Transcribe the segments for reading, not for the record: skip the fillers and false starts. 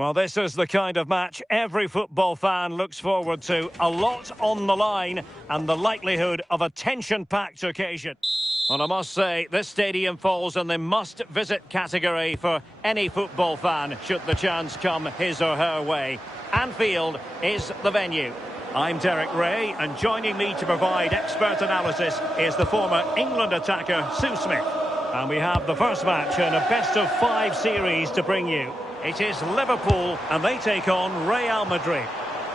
Well, this is the kind of match every football fan looks forward to. A lot on the line and the likelihood of a tension-packed occasion. Well, I must say, this stadium falls in the must-visit category for any football fan, should the chance come his or her way. Anfield is the venue. I'm Derek Ray, and joining me to provide expert analysis is the former England attacker, Sue Smith. And we have the first match in a best-of-5 series to bring you. It is Liverpool, and they take on Real Madrid.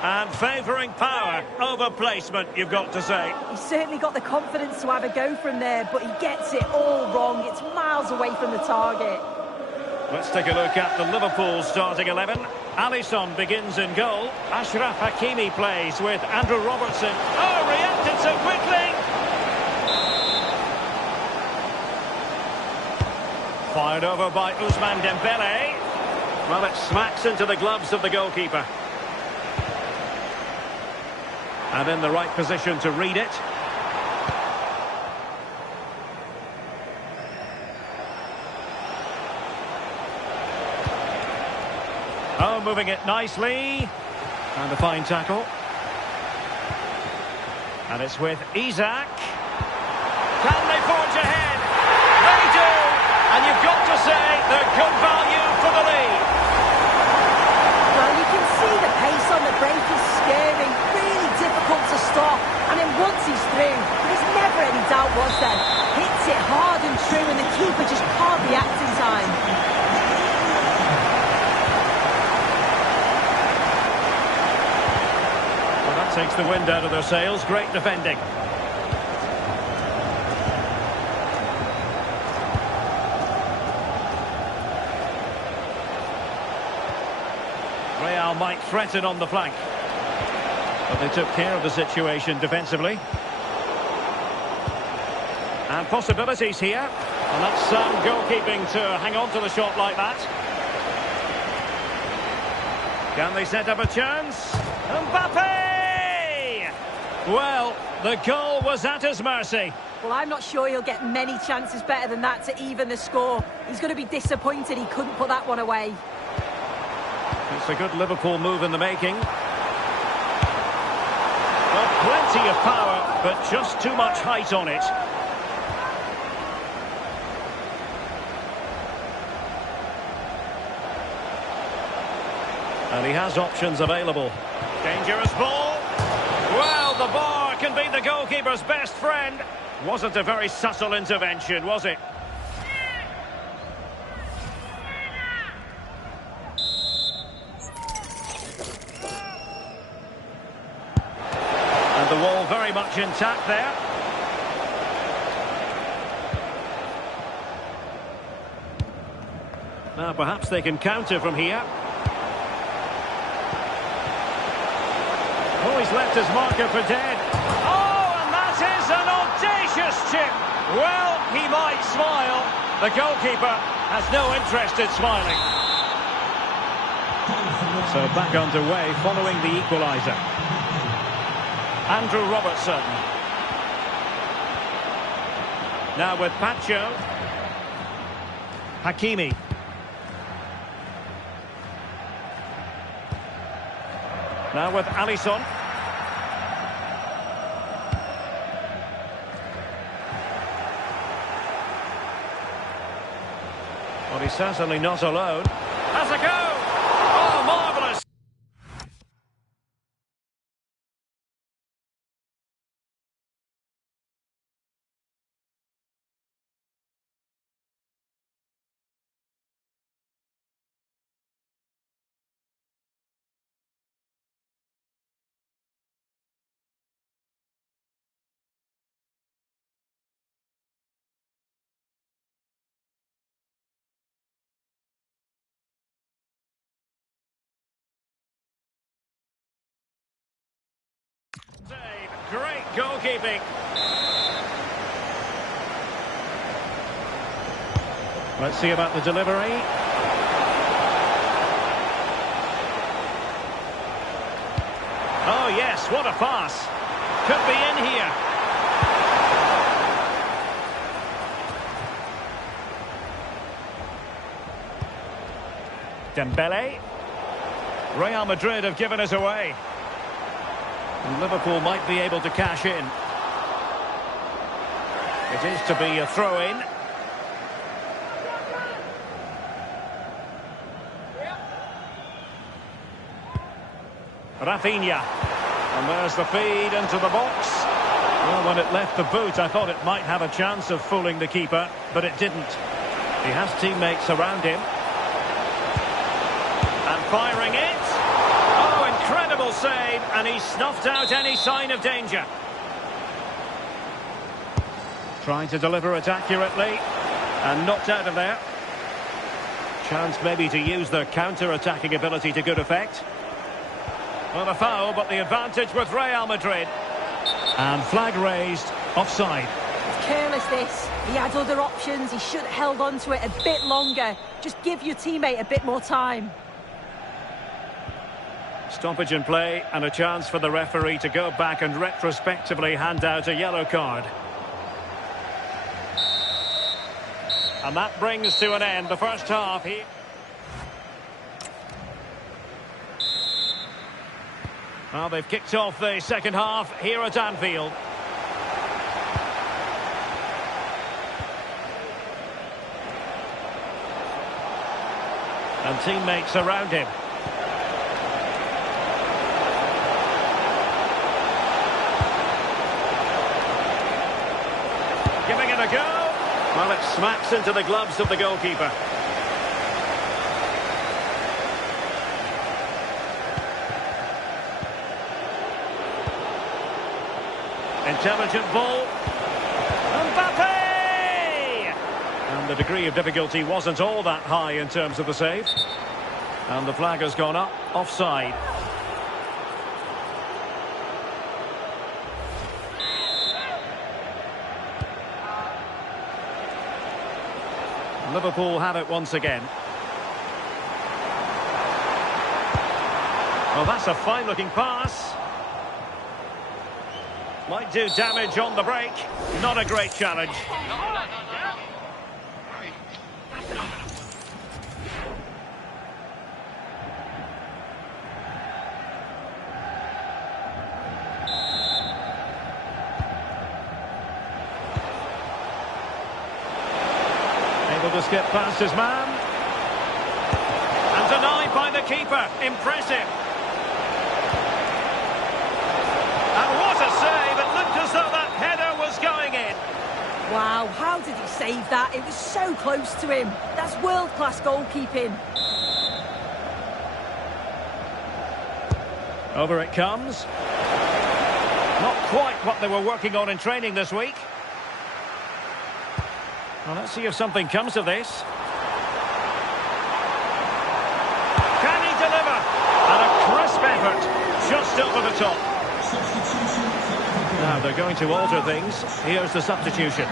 And favouring power over placement, you've got to say. He's certainly got the confidence to have a go from there, but he gets it all wrong. It's miles away from the target. Let's take a look at the Liverpool starting 11. Alisson begins in goal. Achraf Hakimi plays with Andrew Robertson. Oh, reacted so quickly! Fired over by Ousmane Dembele. Well, it smacks into the gloves of the goalkeeper. And in the right position to read it. Oh, moving it nicely. And a fine tackle. And it's with Isak. Can they forge ahead? They do! And you've got to say they're good value for the lead. Well, you can see the pace on the break is scary. Really difficult to stop. And then once he's through, there's never any doubt, was there? Hits it hard and true, and the keeper just can't react in time. Takes the wind out of their sails. Great defending. Real might threaten on the flank, but they took care of the situation defensively. And possibilities here. And that's some goalkeeping to hang on to the shot like that. Can they set up a chance? Mbappe! Well, the goal was at his mercy. Well, I'm not sure he'll get many chances better than that to even the score. He's going to be disappointed he couldn't put that one away. It's a good Liverpool move in the making. Well, plenty of power, but just too much height on it. And he has options available. Dangerous ball. Well, the bar can be the goalkeeper's best friend. Wasn't a very subtle intervention, was it? And the wall very much intact there. Now perhaps they can counter from here. Oh, he's left his marker for dead. Oh, and that is an audacious chip. Well, he might smile. The goalkeeper has no interest in smiling. So back underway following the equaliser. Andrew Robertson. Now with Pacho. Hakimi. Now with Alisson. Well, he's certainly not alone. Has a go! Oh, marvellous! Great goalkeeping. Let's see about the delivery. Oh yes, what a pass. Could be in here. Dembele. Real Madrid have given us away. And Liverpool might be able to cash in. It is to be a throw-in. Rafinha. And there's the feed into the box. Well, when it left the boot, I thought it might have a chance of fooling the keeper, but it didn't. He has teammates around him. And firing it. Oh, incredible save, and he snuffed out any sign of danger. Trying to deliver it accurately, and knocked out of there. Chance maybe to use their counter-attacking ability to good effect. Well, a foul, but the advantage with Real Madrid. And flag raised, offside. It's careless, this. He had other options. He should have held on to it a bit longer. Just give your teammate a bit more time. Stoppage in play, and a chance for the referee to go back and retrospectively hand out a yellow card. And that brings to an end the first half here. Well, they've kicked off the second half here at Anfield. And teammates around him. Giving it a go. Well, it smacks into the gloves of the goalkeeper. Intelligent ball. Mbappe! And the degree of difficulty wasn't all that high in terms of the save. And the flag has gone up, offside. Liverpool have it once again. Well, that's a fine-looking pass. Might do damage on the break. Not a great challenge. Able to skip past his man. And denied by the keeper. Impressive. And what a save. It looked as though that header was going in. Wow, how did he save that? It was so close to him. That's world-class goalkeeping. Over it comes. Not quite what they were working on in training this week. Well, let's see if something comes of this. Can he deliver? And a crisp effort, just over the top. Now they're going to alter things. Here's the substitution.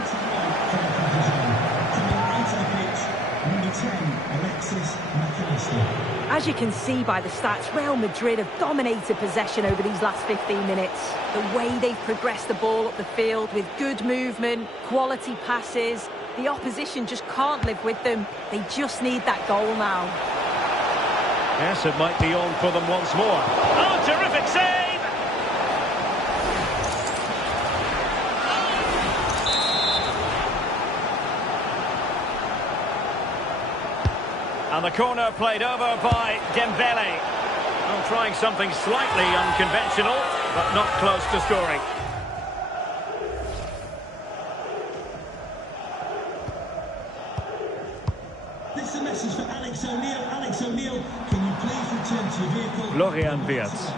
As you can see by the stats, Real Madrid have dominated possession over these last 15 minutes. The way they've progressed the ball up the field with good movement, quality passes, the opposition just can't live with them. They just need that goal now. Yes, it might be on for them once more. Oh, terrific save! And the corner played over by Dembele. Well, trying something slightly unconventional, but not close to scoring. This is a message for Alex O'Neill. Alex O'Neill, can you please return to your vehicle? Florian Wirtz.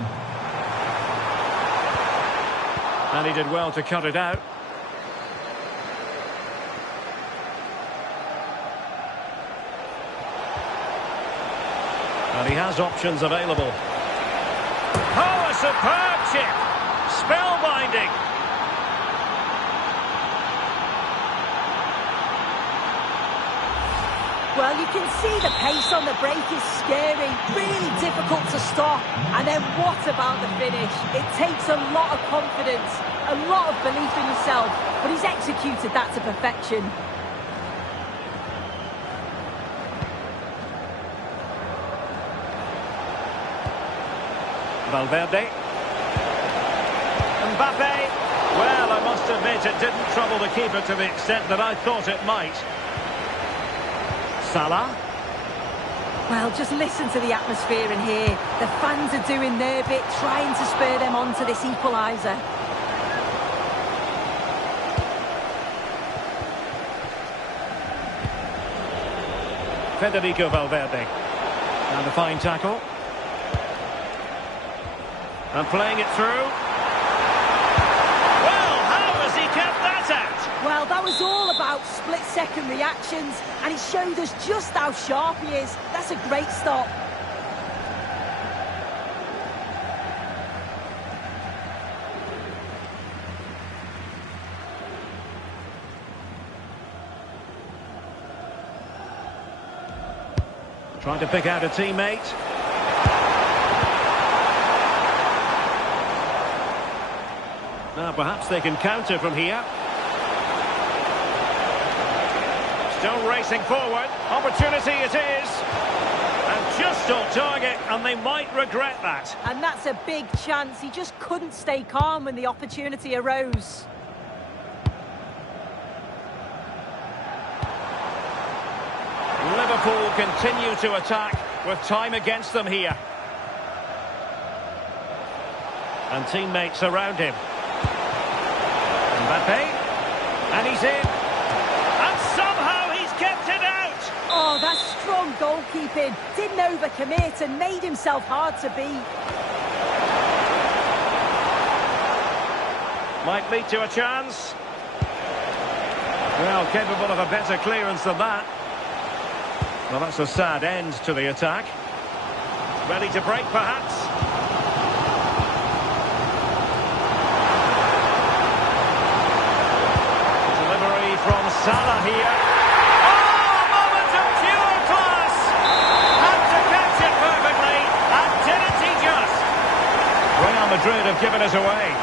And he did well to cut it out. And he has options available. Oh, a superb chip! Spellbinding! Well, you can see the pace on the break is scary, really difficult to stop. And then what about the finish? It takes a lot of confidence, a lot of belief in yourself, but he's executed that to perfection. Valverde. Mbappe. Well, I must admit it didn't trouble the keeper to the extent that I thought it might. Salah. Well, just listen to the atmosphere in here. The fans are doing their bit, trying to spur them on to this equaliser. Federico Valverde. And a fine tackle. And playing it through. Well, how has he kept that out? Well, that was all about split-second reactions, and he showed us just how sharp he is. That's a great stop. Trying to pick out a teammate. Now perhaps they can counter from here. Still racing forward. Opportunity it is. And just on target, and they might regret that. And that's a big chance. He just couldn't stay calm when the opportunity arose. Liverpool continue to attack with time against them here. And teammates around him. Mbappe. And he's in. And somehow he's kept it out. Oh, that's strong goalkeeping. Didn't overcommit and made himself hard to beat. Might lead to a chance. Well, capable of a better clearance than that. Well, that's a sad end to the attack. Ready to break, perhaps. Delivery from Salah here. Oh, a moment of pure class! Had to catch it perfectly, and didn't he just? Real Madrid have given us away.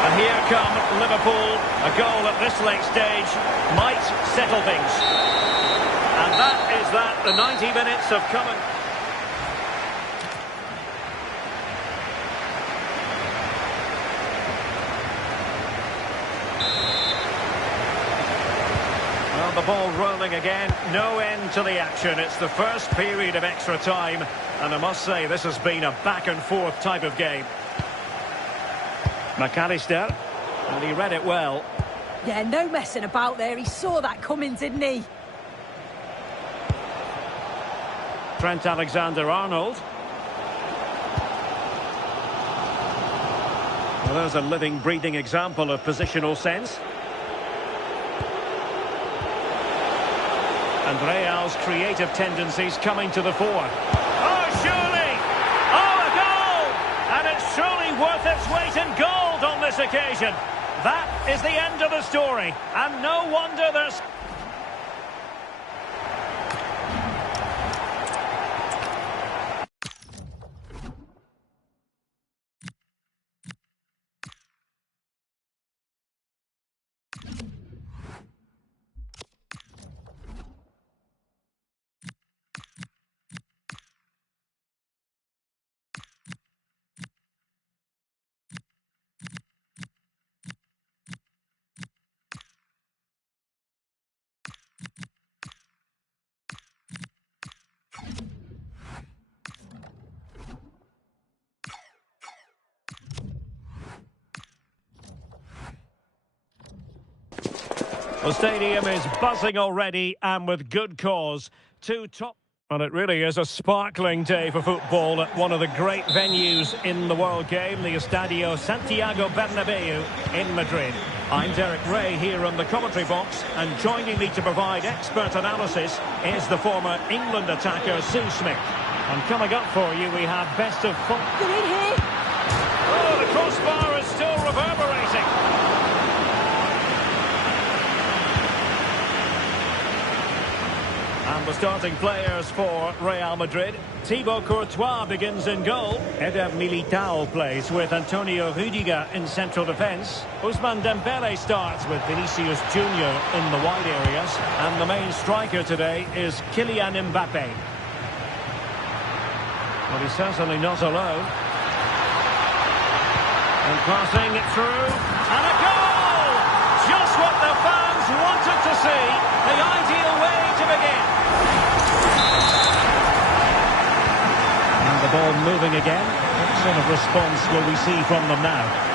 And here come Liverpool. A goal at this late stage might settle things. And that is that. The 90 minutes have come. Well, the ball rolling again. No end to the action. It's the first period of extra time. And I must say, this has been a back-and-forth type of game. McAllister, and he read it well. Yeah, no messing about there. He saw that coming, didn't he? Trent Alexander-Arnold. Well, there's a living, breathing example of positional sense. And Real's creative tendencies coming to the fore. Oh, surely! Oh, a goal! And it's surely worth its weight in gold on this occasion. That is the end of the story. And no wonder there's... The stadium is buzzing already, and with good cause. Two top... Well, it really is a sparkling day for football at one of the great venues in the world game, the Estadio Santiago Bernabeu in Madrid. I'm Derek Ray here on the commentary box, and joining me to provide expert analysis is the former England attacker Sue Smith. And coming up for you, we have best of... Get in here! Oh, the crossbar is still reverberating. And the starting players for Real Madrid. Thibaut Courtois begins in goal. Eder Militao plays with Antonio Rudiger in central defence. Ousmane Dembele starts with Vinicius Junior in the wide areas. And the main striker today is Kylian Mbappe. Well, he's certainly not alone. And passing it through. And a goal! Just what the fans wanted to see. The ideal way to begin. And the ball moving again. What sort of response will we see from them now?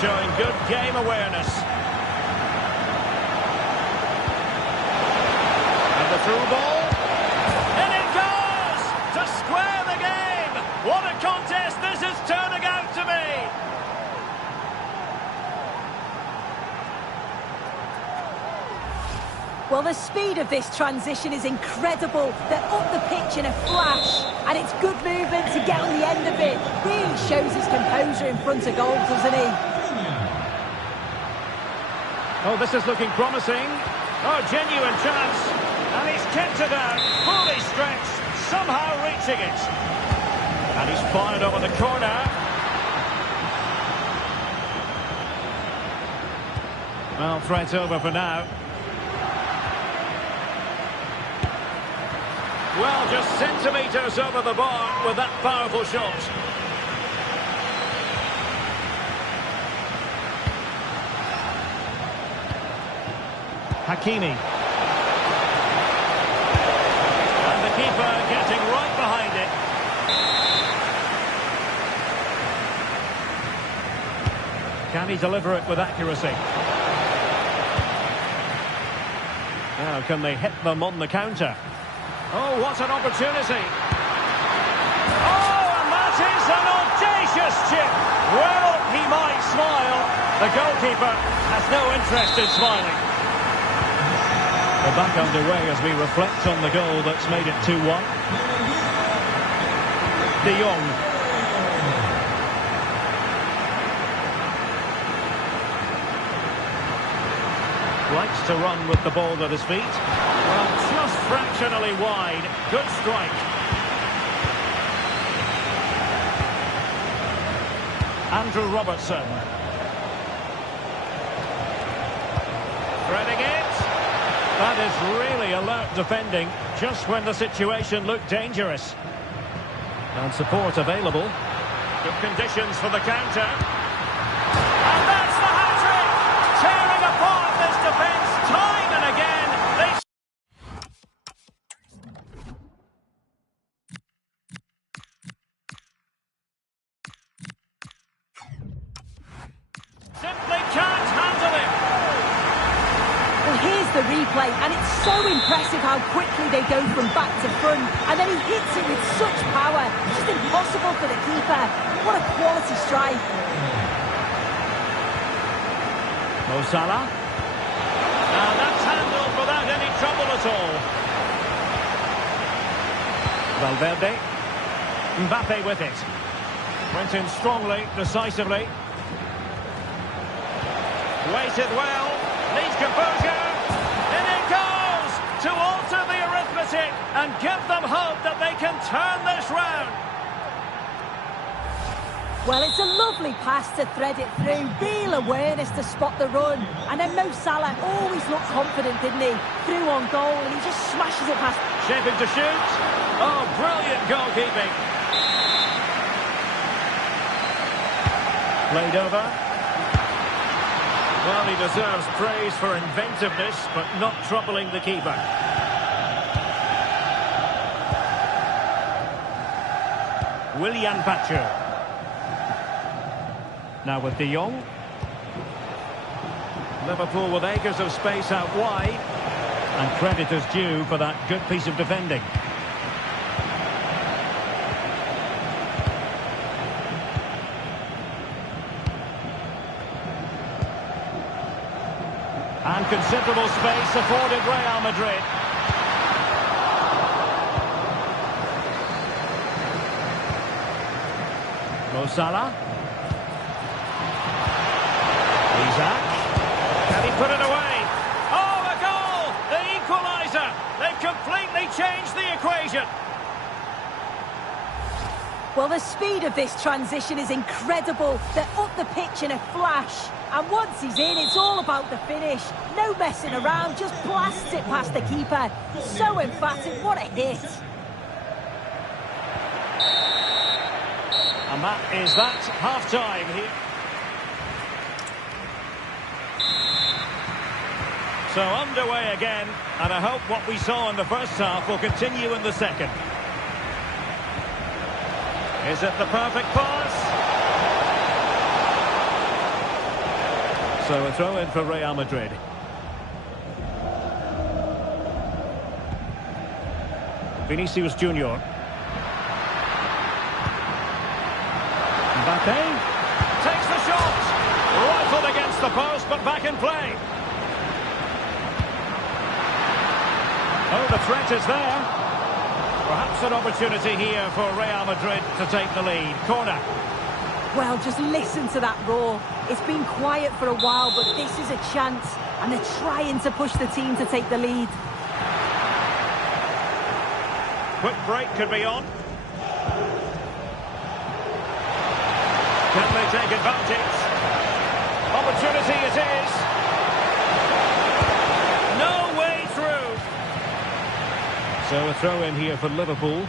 Showing good game awareness. And the through ball. And it goes! To square the game! What a contest this is turning out to be! Well, the speed of this transition is incredible. They're up the pitch in a flash, and it's good movement to get on the end of it. Really shows his composure in front of goal, doesn't he? Oh, this is looking promising. Oh, genuine chance. And he's kept it out. Fully stretched. Somehow reaching it. And he's fired over the corner. Well, threat's over for now. Well, just centimetres over the bar with that powerful shot. Hakimi. And the keeper getting right behind it. Can he deliver it with accuracy? Now, can they hit them on the counter? Oh, what an opportunity. Oh, and that is an audacious chip. Well, he might smile. The goalkeeper has no interest in smiling. We're back underway as we reflect on the goal that's made it 2-1. De Jong. Likes to run with the ball at his feet. Well, just fractionally wide. Good strike. Andrew Robertson. Threading it. That is really alert defending, just when the situation looked dangerous. And support available. Good conditions for the counter. And that's the hat-trick! Tearing apart this defence time and again. Simply can't handle it. Well, here's the replay, and it's so impressive how quickly they go from back to front, and then he hits it with such power. Just impossible for the keeper. What a quality strike. Mo Salah. And that's handled without any trouble at all. Valverde. Mbappe with it. Went in strongly, decisively. Waited well. Needs composure. And it goes to alter the arithmetic and give them hope that they can turn this round. Well, it's a lovely pass to thread it through. Real awareness to spot the run. And then Mo Salah always looked confident, didn't he? Through on goal, and he just smashes it past. Shaping to shoot. Oh, brilliant goalkeeping. Played over. Well, he deserves praise for inventiveness, but not troubling the keeper. Willian Pacho. Now with De Jong. Liverpool with acres of space out wide. And credit is due for that good piece of defending. And considerable space afforded Real Madrid. Mo Salah. Isaac. Can he put it away? Oh, a goal! The equaliser! They've completely changed the equation. Well, the speed of this transition is incredible. They're up the pitch in a flash. And once he's in, it's all about the finish. No messing around, just blasts it past the keeper. So emphatic, what a hit. And that is that, half-time here. So underway again, and I hope what we saw in the first half will continue in the second. Is it the perfect pass? So a throw in for Real Madrid. Vinicius Junior. Mbappe takes the shot. Rifled against the post, but back in play. Oh, the threat is there. Perhaps an opportunity here for Real Madrid to take the lead. Corner. Well, just listen to that roar. It's been quiet for a while, but this is a chance. And they're trying to push the team to take the lead. Quick break could be on. Can they take advantage? Opportunity it is. No way through. So a throw in here for Liverpool.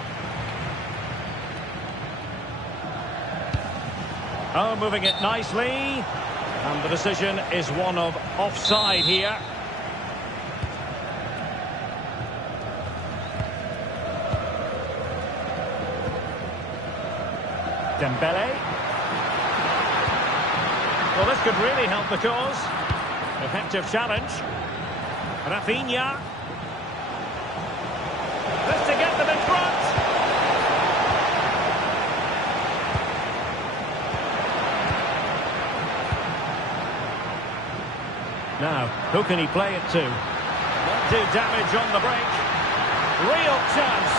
Oh, moving it nicely. And the decision is one of offside here. Dembele. Well, this could really help the cause. Effective challenge. Rafinha. This to get them in front. Now, who can he play it to? Won't do damage on the break. Real chance.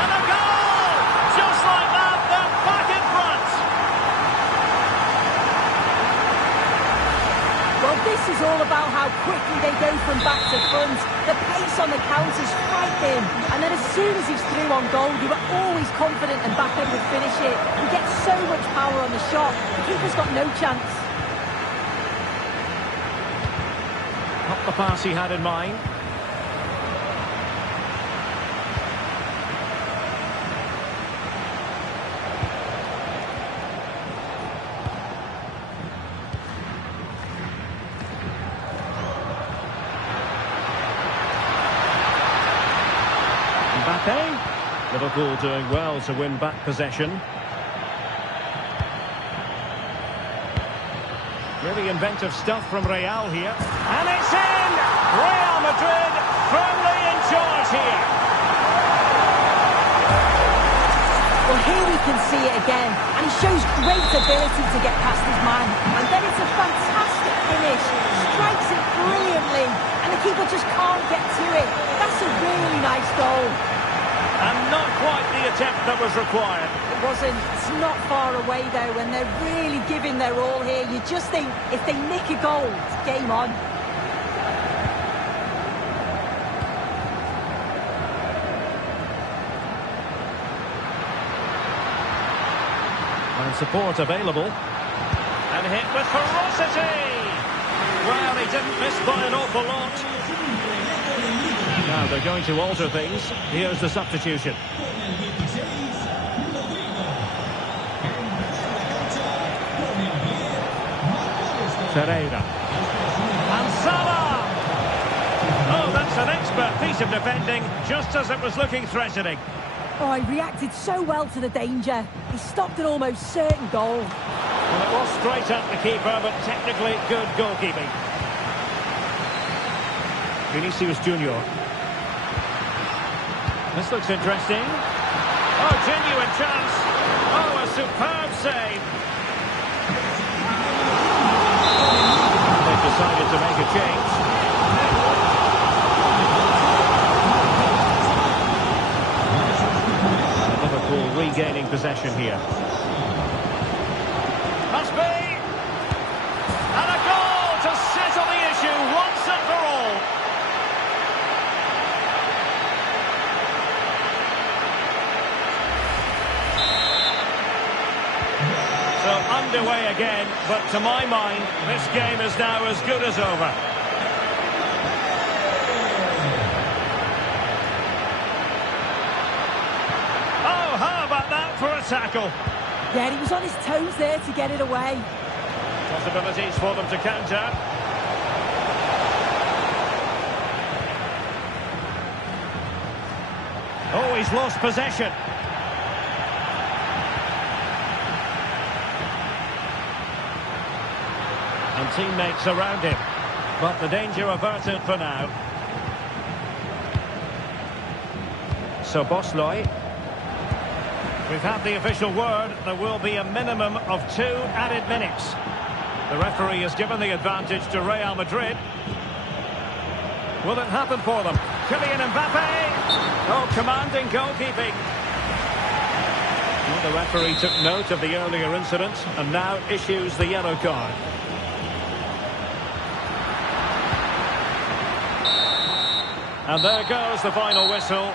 And a goal! Just like that, they're back in front. Well, this is all about how quickly they go from back to front. The pace on the counter's frightening. And then as soon as he's through on goal, you were always confident Mbappe would finish it. He gets so much power on the shot. The keeper's got no chance. Not the pass he had in mind. Mbappe. Liverpool doing well to win back possession. Really inventive stuff from Real here. And it's in! Real Madrid firmly in charge here. Well, here we can see it again. And he shows great ability to get past his man. And then it's a fantastic finish. Strikes it brilliantly. And the keeper just can't get to it. That's a really nice goal. And not quite the attempt that was required. It wasn't. It's not far away, though, and they're really giving their all here. You just think, if they nick a goal, it's game on. And support available. And hit with ferocity! Well, he didn't miss by an awful lot. Now they're going to alter things. Here's the substitution. Ferreira. And Salah! Oh, that's an expert piece of defending, just as it was looking threatening. Oh, he reacted so well to the danger. He stopped an almost certain goal. Well, it was straight at the keeper, but technically good goalkeeping. Vinicius Junior. This looks interesting. Oh, genuine chance. Oh, a superb save. They've decided to make a change. Liverpool regaining possession here. Must be. And a goal to settle the issue once and for all. underway again, but to my mind, this game is now as good as over. Oh, how about that for a tackle? Yeah, he was on his toes there to get it away. Possibilities for them to counter. Oh, he's lost possession. And teammates around him. But the danger averted for now. So Bosloy. We've had the official word. There will be a minimum of 2 added minutes. The referee has given the advantage to Real Madrid. Will it happen for them? Kylian Mbappe! Oh, commanding goalkeeping. Well, the referee took note of the earlier incident and now issues the yellow card. And there goes the final whistle.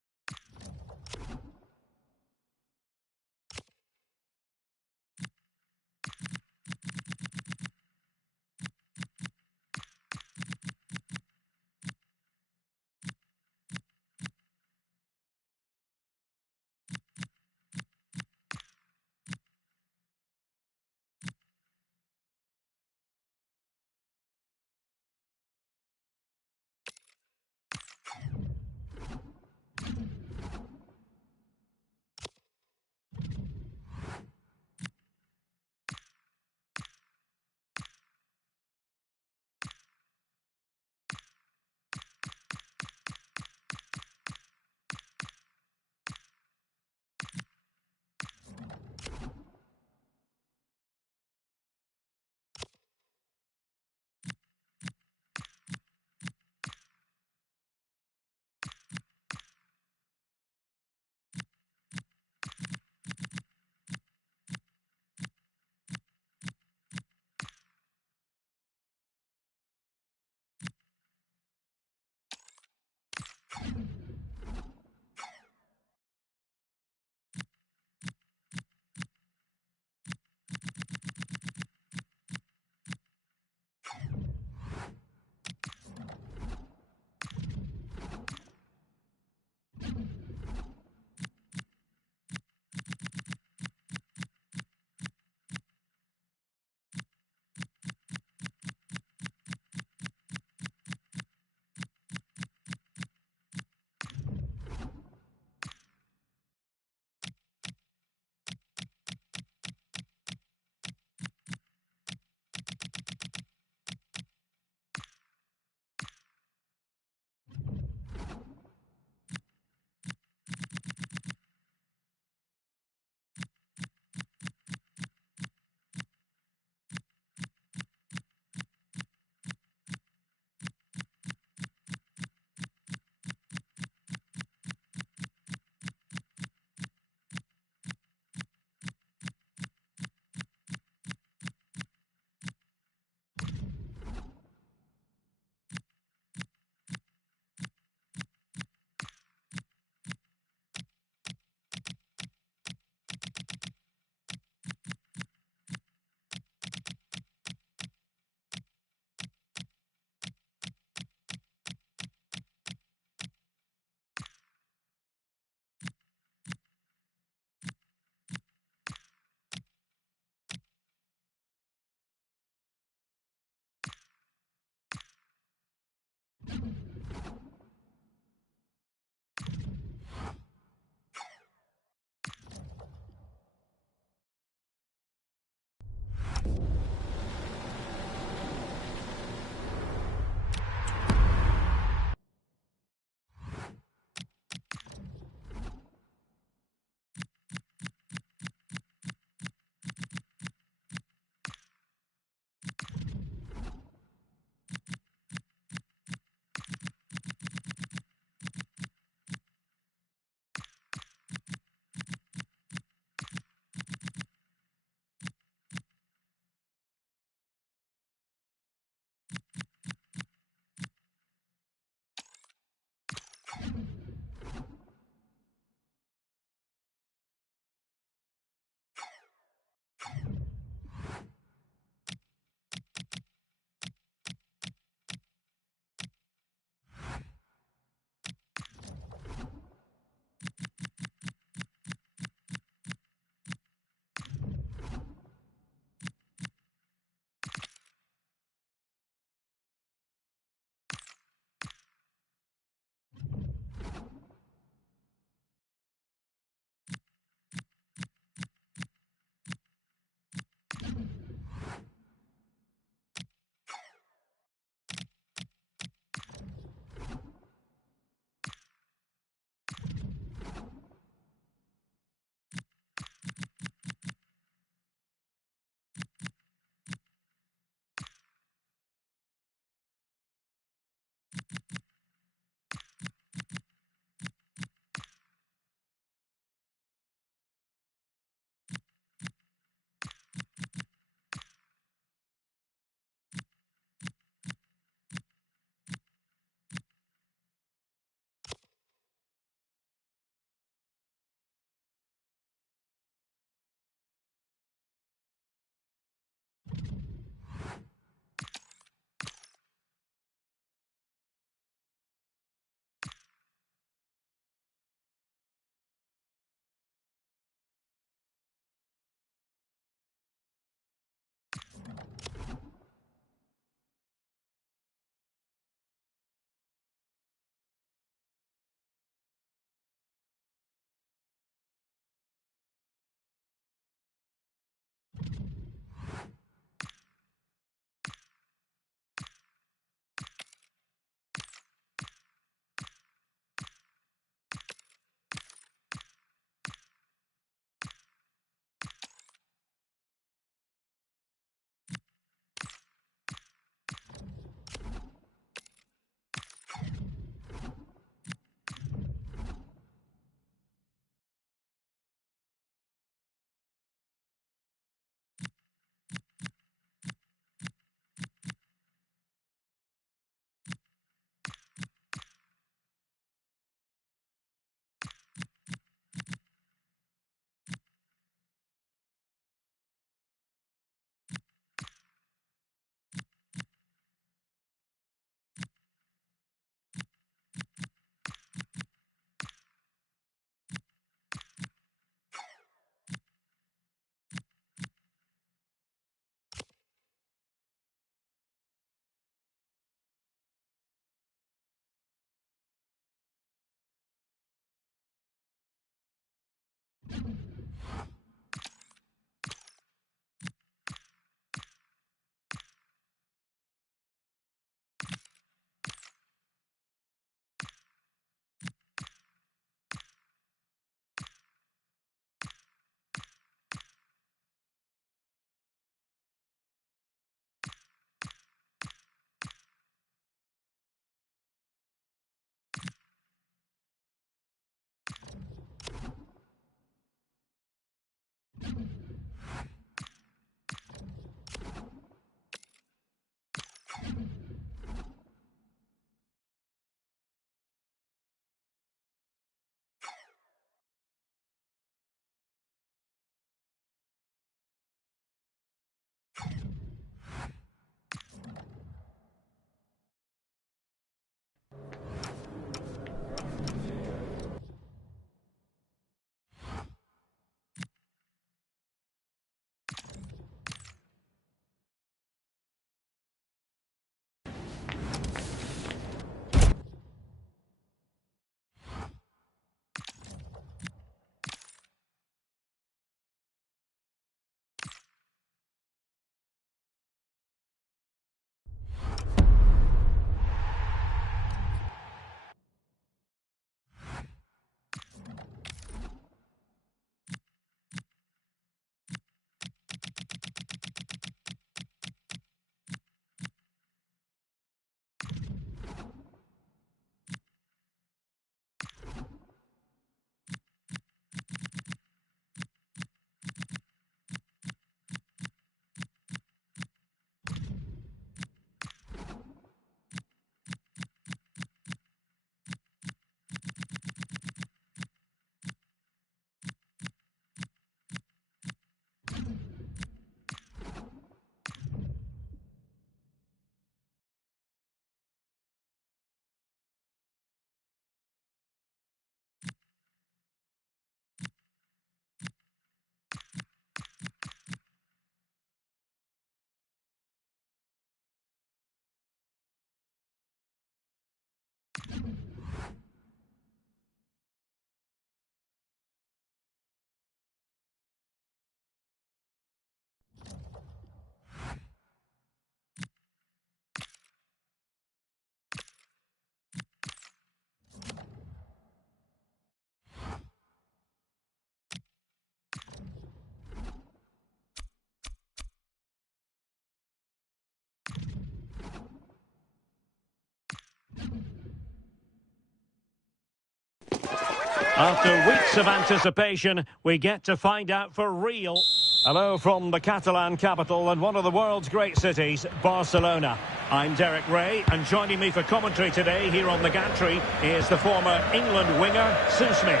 After weeks of anticipation, we get to find out for real. Hello from the Catalan capital and one of the world's great cities, Barcelona. I'm Derek Ray, and joining me for commentary today here on the gantry is the former England winger, Sue Smith.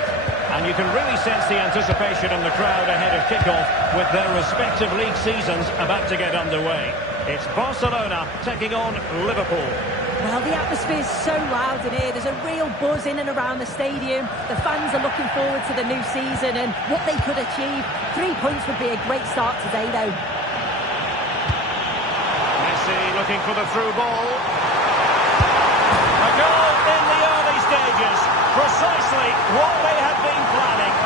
And you can really sense the anticipation in the crowd ahead of kickoff with their respective league seasons about to get underway. It's Barcelona taking on Liverpool. Well, the atmosphere is so loud in here. There's a real buzz in and around the stadium. The fans are looking forward to the new season and what they could achieve. 3 points would be a great start today, though. Messi looking for the through ball. A goal in the early stages. Precisely what they had been planning.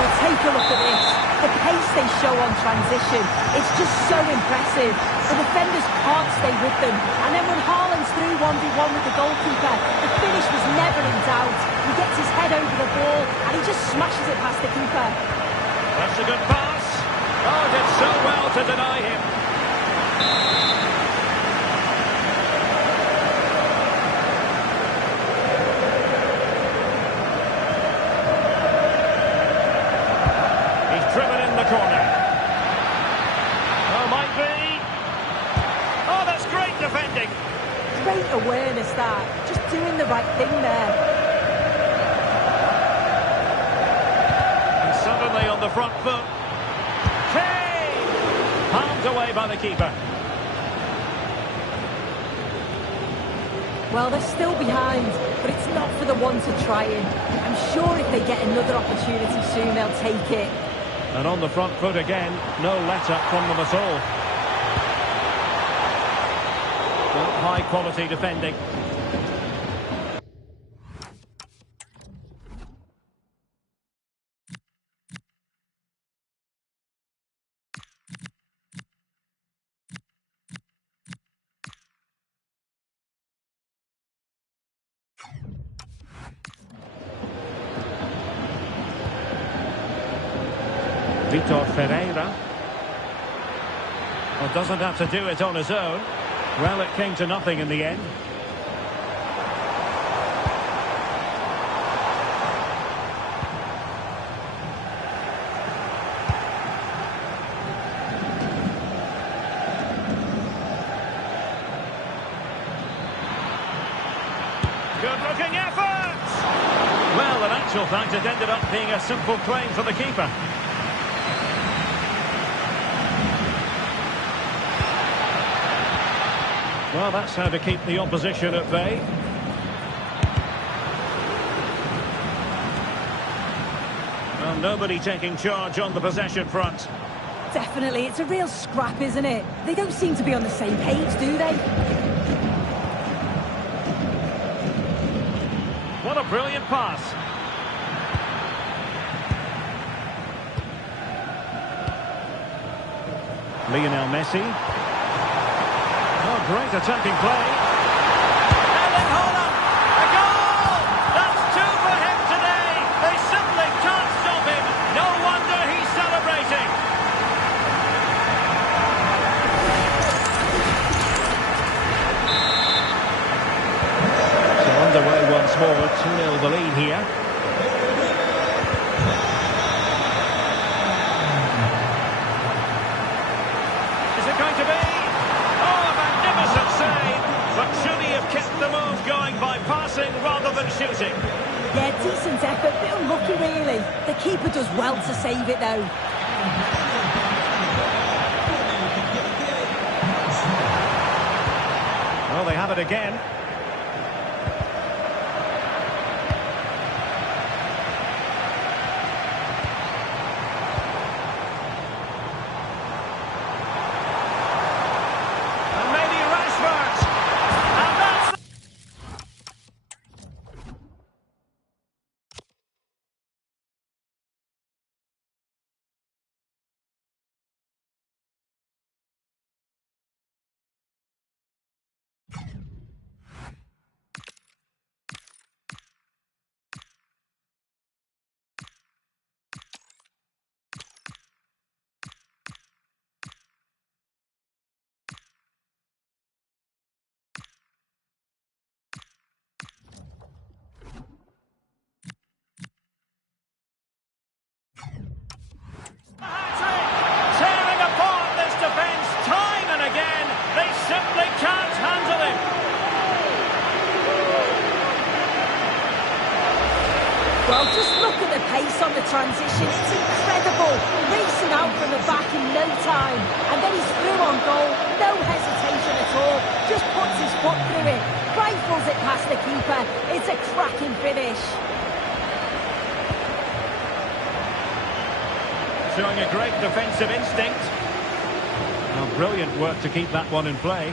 Well, take a look at this. The pace they show on transition, it's just so impressive. The defenders can't stay with them. And then when Haaland's through 1v1 with the goalkeeper, the finish was never in doubt. He gets his head over the ball and he just smashes it past the keeper. That's a good pass. Oh, did so well to deny him. Driven in the corner. Oh, might be. Oh, that's great defending. Great awareness, that. Just doing the right thing there. And suddenly on the front foot. Kane! Palmed away by the keeper. Well, they're still behind, but it's not for the one to try it. I'm sure if they get another opportunity soon, they'll take it. And on the front foot again, no let-up from them at all. Well, high-quality defending. Vitor Ferreira. Well, doesn't have to do it on his own. Well, it came to nothing in the end. Good-looking effort! Well, in actual fact, it ended up being a simple claim for the keeper. Well, that's how to keep the opposition at bay. Well, nobody taking charge on the possession front. Definitely, it's a real scrap, isn't it? They don't seem to be on the same page, do they? What a brilliant pass. Lionel Messi. Oh, great attacking play. Erling Haaland! A goal! That's two for him today! They simply can't stop him! No wonder he's celebrating! So underway once more, 2-0 the lead here. Is it going to be? But should he have kept the move going by passing rather than shooting? Yeah, decent effort, bit unlucky really. The keeper does well to save it though. Well, they have it again. the transition. It's incredible. Racing out from the back in no time. And then he's through on goal. No hesitation at all. Just puts his foot through it. Rifles it past the keeper. It's a cracking finish. Showing a great defensive instinct. Well, brilliant work to keep that one in play.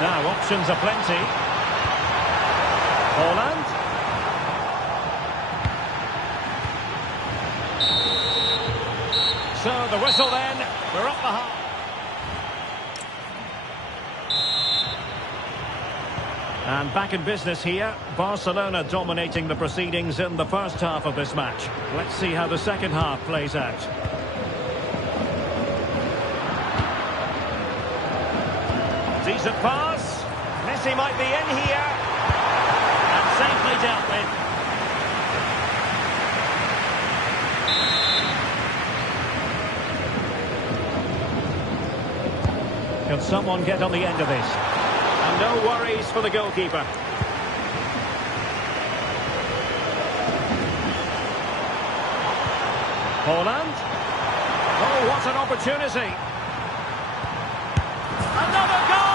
Now, options are plenty. Holland. So, the whistle then. We're up the half. And back in business here. Barcelona dominating the proceedings in the first half of this match. Let's see how the second half plays out. Decent pass. Messi might be in here. And safely dealt with. Can someone get on the end of this? And no worries for the goalkeeper. Holland. Oh, what an opportunity. Another goal!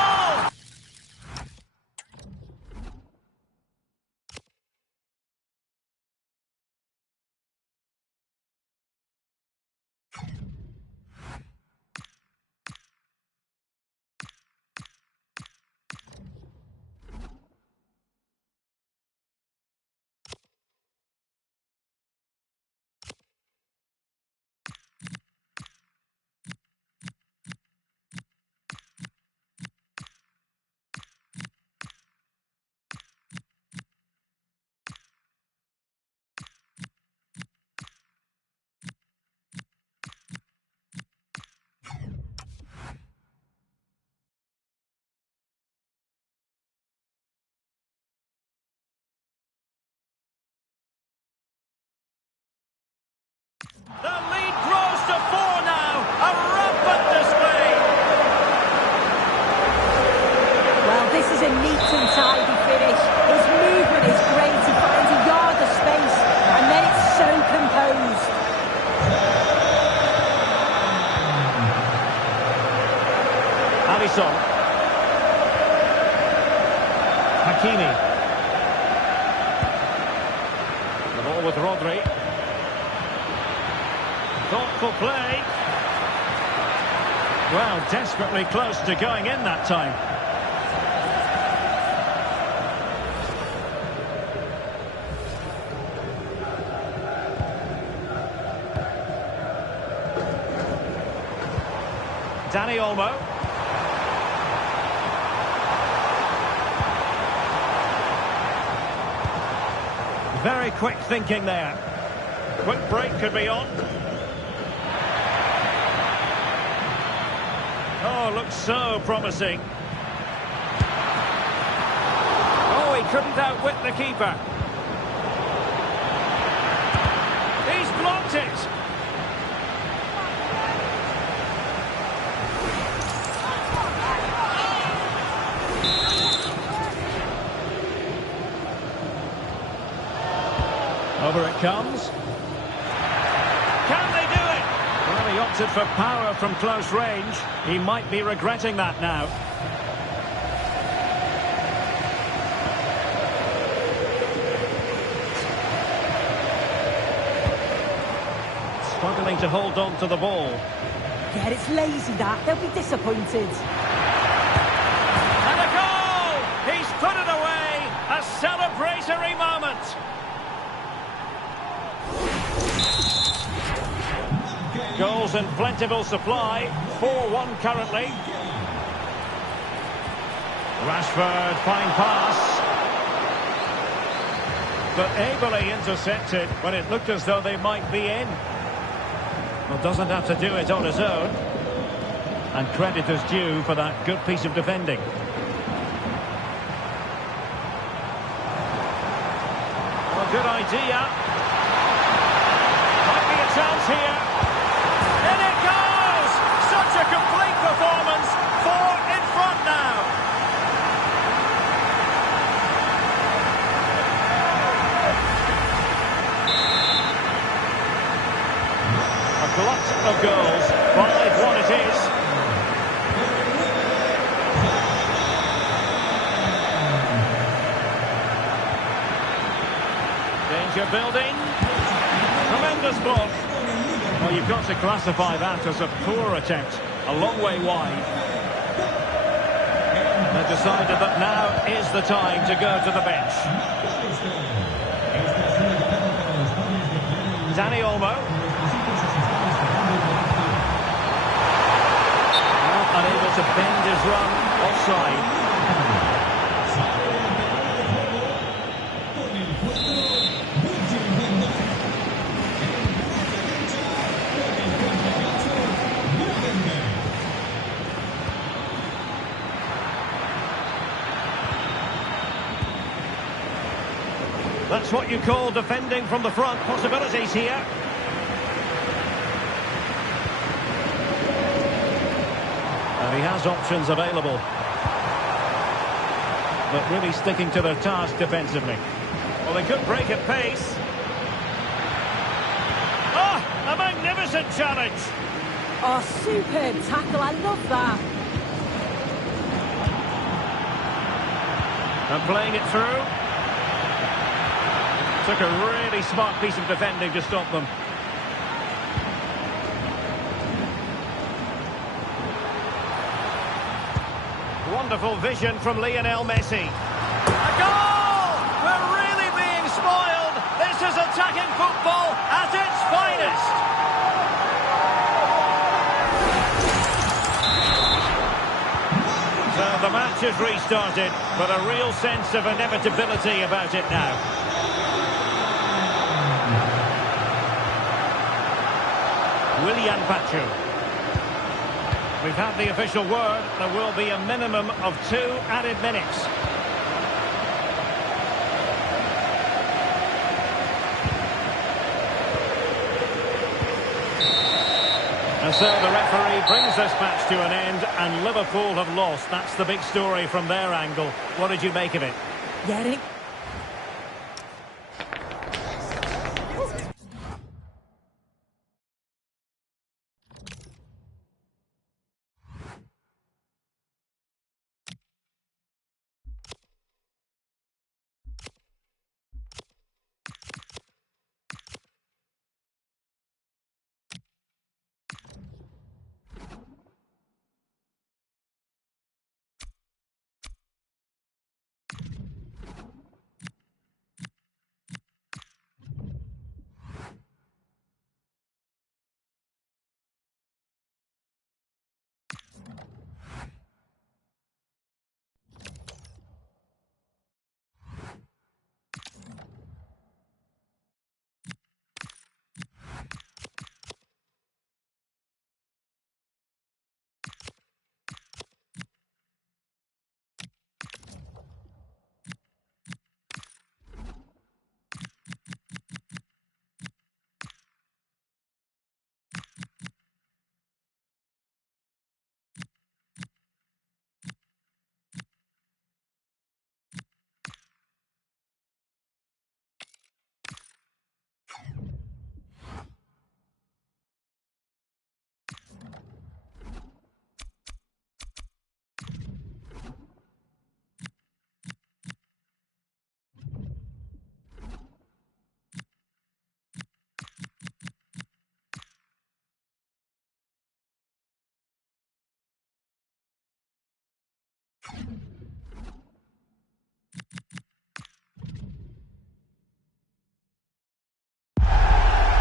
The lead grows to 4 now. A rampant display. Well, this is a neat and tidy finish. His movement is great. He finds a yard of space, and then it's so composed. Alisson. Hakimi. The ball with Rodri. Thoughtful play. Well, desperately close to going in that time. Dani Olmo. Very quick thinking there. Quick break could be on. Oh, looks so promising. Oh, he couldn't outwit the keeper. He's blocked it. Over it comes. Can they do it? Well, he opted for power from close range. He might be regretting that now. Struggling to hold on to the ball. Yeah, it's lazy that. They'll be disappointed. And a goal! He's put it away! A celebratory moment! Goals in plentiful supply. 4-1 currently. Rashford, fine pass. But ably intercepted when it looked as though they might be in. Well, doesn't have to do it on his own. And credit is due for that good piece of defending. Well, good idea. Might be a chance here. In it goes! Such a complete performance. 4 in front now. of goals. 5-1 it is. Danger building. Tremendous block. Well, you've got to classify that as a poor attempt. A long way wide. They've decided that now is the time to go to the bench. Danny Olmo. Well, unable to bend his run. Offside. That's what you call defending from the front. Possibilities here. And he has options available. But really sticking to their task defensively. Well, they could break at pace. Ah, a magnificent challenge. Oh, superb tackle. I love that. And playing it through. Took a really smart piece of defending to stop them. Wonderful vision from Lionel Messi. A goal! We're really being spoiled. This is attacking football at its finest. So the match has restarted, but a real sense of inevitability about it now. Willian Pachu. We've had the official word. There will be a minimum of 2 added minutes. And so the referee brings this match to an end, and Liverpool have lost. That's the big story from their angle. What did you make of it? Get it?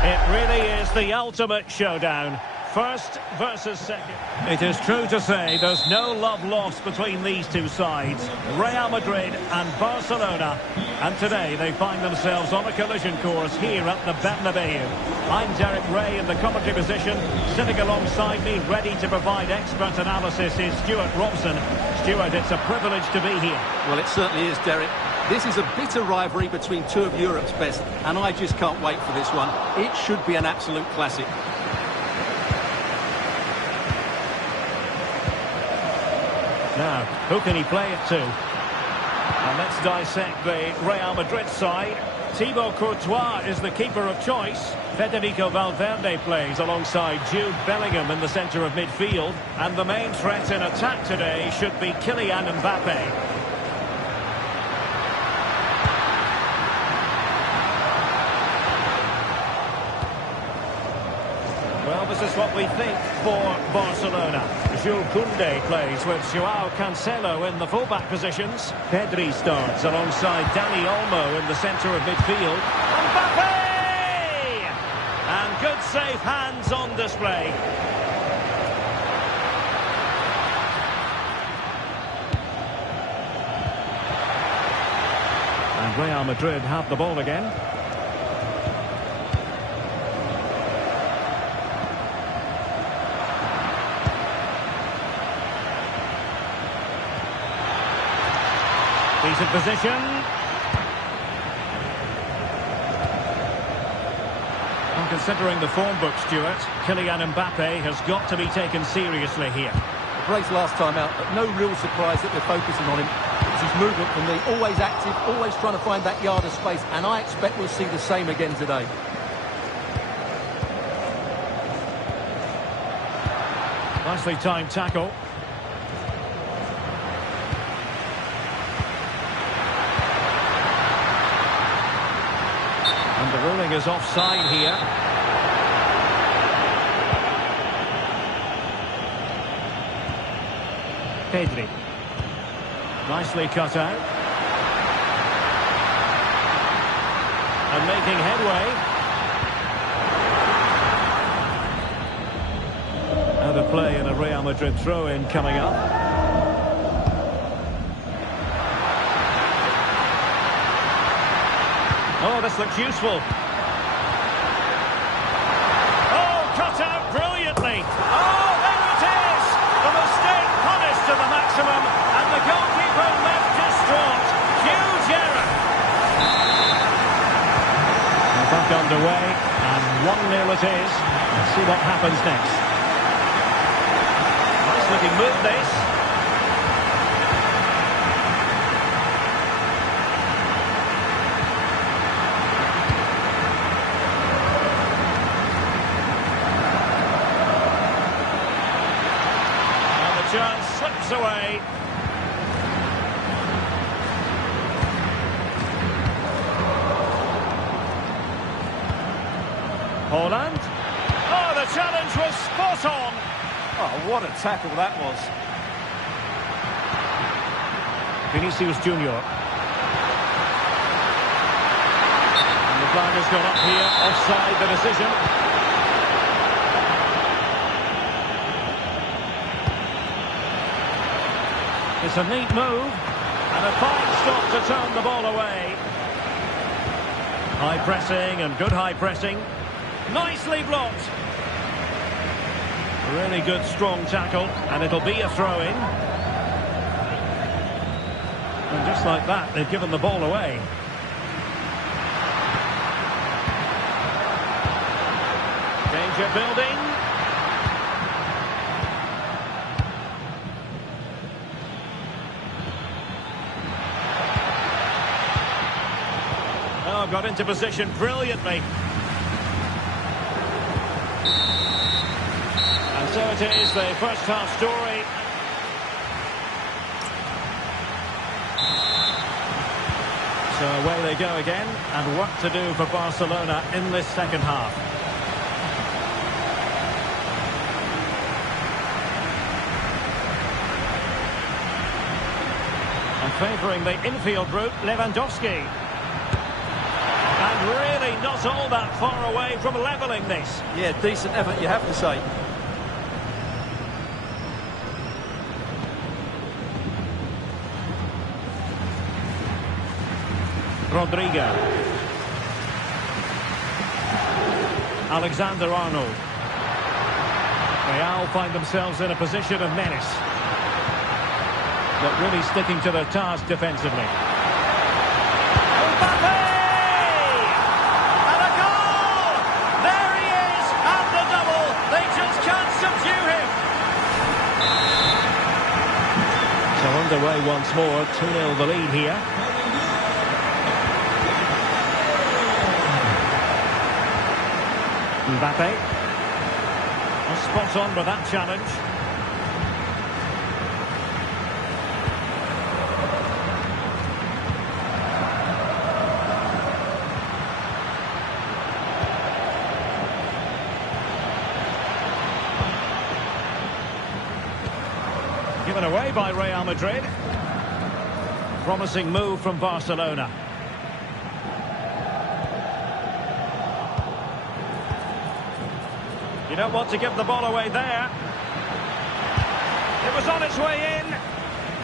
It really is the ultimate showdown. First versus second. It is true to say there's no love lost between these two sides. Real Madrid and Barcelona. And today they find themselves on a collision course here at the Bernabeu. I'm Derek Ray in the commentary position. Sitting alongside me, ready to provide expert analysis, is Stuart Robson. Stuart, it's a privilege to be here. Well, it certainly is, Derek. This is a bitter rivalry between two of Europe's best, and I just can't wait for this one. It should be an absolute classic. Now, who can he play it to? And let's dissect the Real Madrid side. Thibaut Courtois is the keeper of choice. Federico Valverde plays alongside Jude Bellingham in the centre of midfield. And the main threat in attack today should be Kylian Mbappe. Well, this is what we think for Barcelona. Jules Koundé plays with Joao Cancelo in the fullback positions. Pedri starts alongside Dani Olmo in the centre of midfield. Mbappe! And good safe hands on display. And Real Madrid have the ball again. Decent position. And considering the form book, Stuart, Kylian Mbappe has got to be taken seriously here. The brace last time out, but no real surprise that they're focusing on him. It's his movement from me, always active, always trying to find that yard of space, and I expect we'll see the same again today. Nicely timed tackle. And the ruling is offside here. Pedri. Nicely cut out. And making headway. Out of play and a Real Madrid throw-in coming up. Oh, this looks useful. Oh, cut out brilliantly. Oh, there it is. The mistake punished to the maximum, and the goalkeeper left distraught. Huge error. We're back underway, and 1-0 it is. Let's see what happens next. Nice looking move, this. Chance slips away. Holland. Oh, the challenge was spot on. Oh, what a tackle that was. Vinicius Junior. And the flag has gone up here, offside the decision. It's a neat move, and a fine stop to turn the ball away. High pressing and good high pressing. Nicely blocked. Really good strong tackle, and it'll be a throw-in. And just like that, they've given the ball away. Danger building. Oh, got into position brilliantly. And so it is, the first half story. So away they go again, and work to do for Barcelona in this second half. And favouring the infield route, Lewandowski. And really not all that far away from levelling this. Yeah, decent effort, you have to say. Rodrigo. Alexander-Arnold. Real find themselves in a position of menace, but really sticking to their task defensively. Mbappe! And a goal! There he is, and the double. They just can't subdue him. So underway play once more. 2-0 the lead here. Mbappe. Spot on with that challenge. Given away by Real Madrid. Promising move from Barcelona. You don't want to give the ball away there. It was on its way in.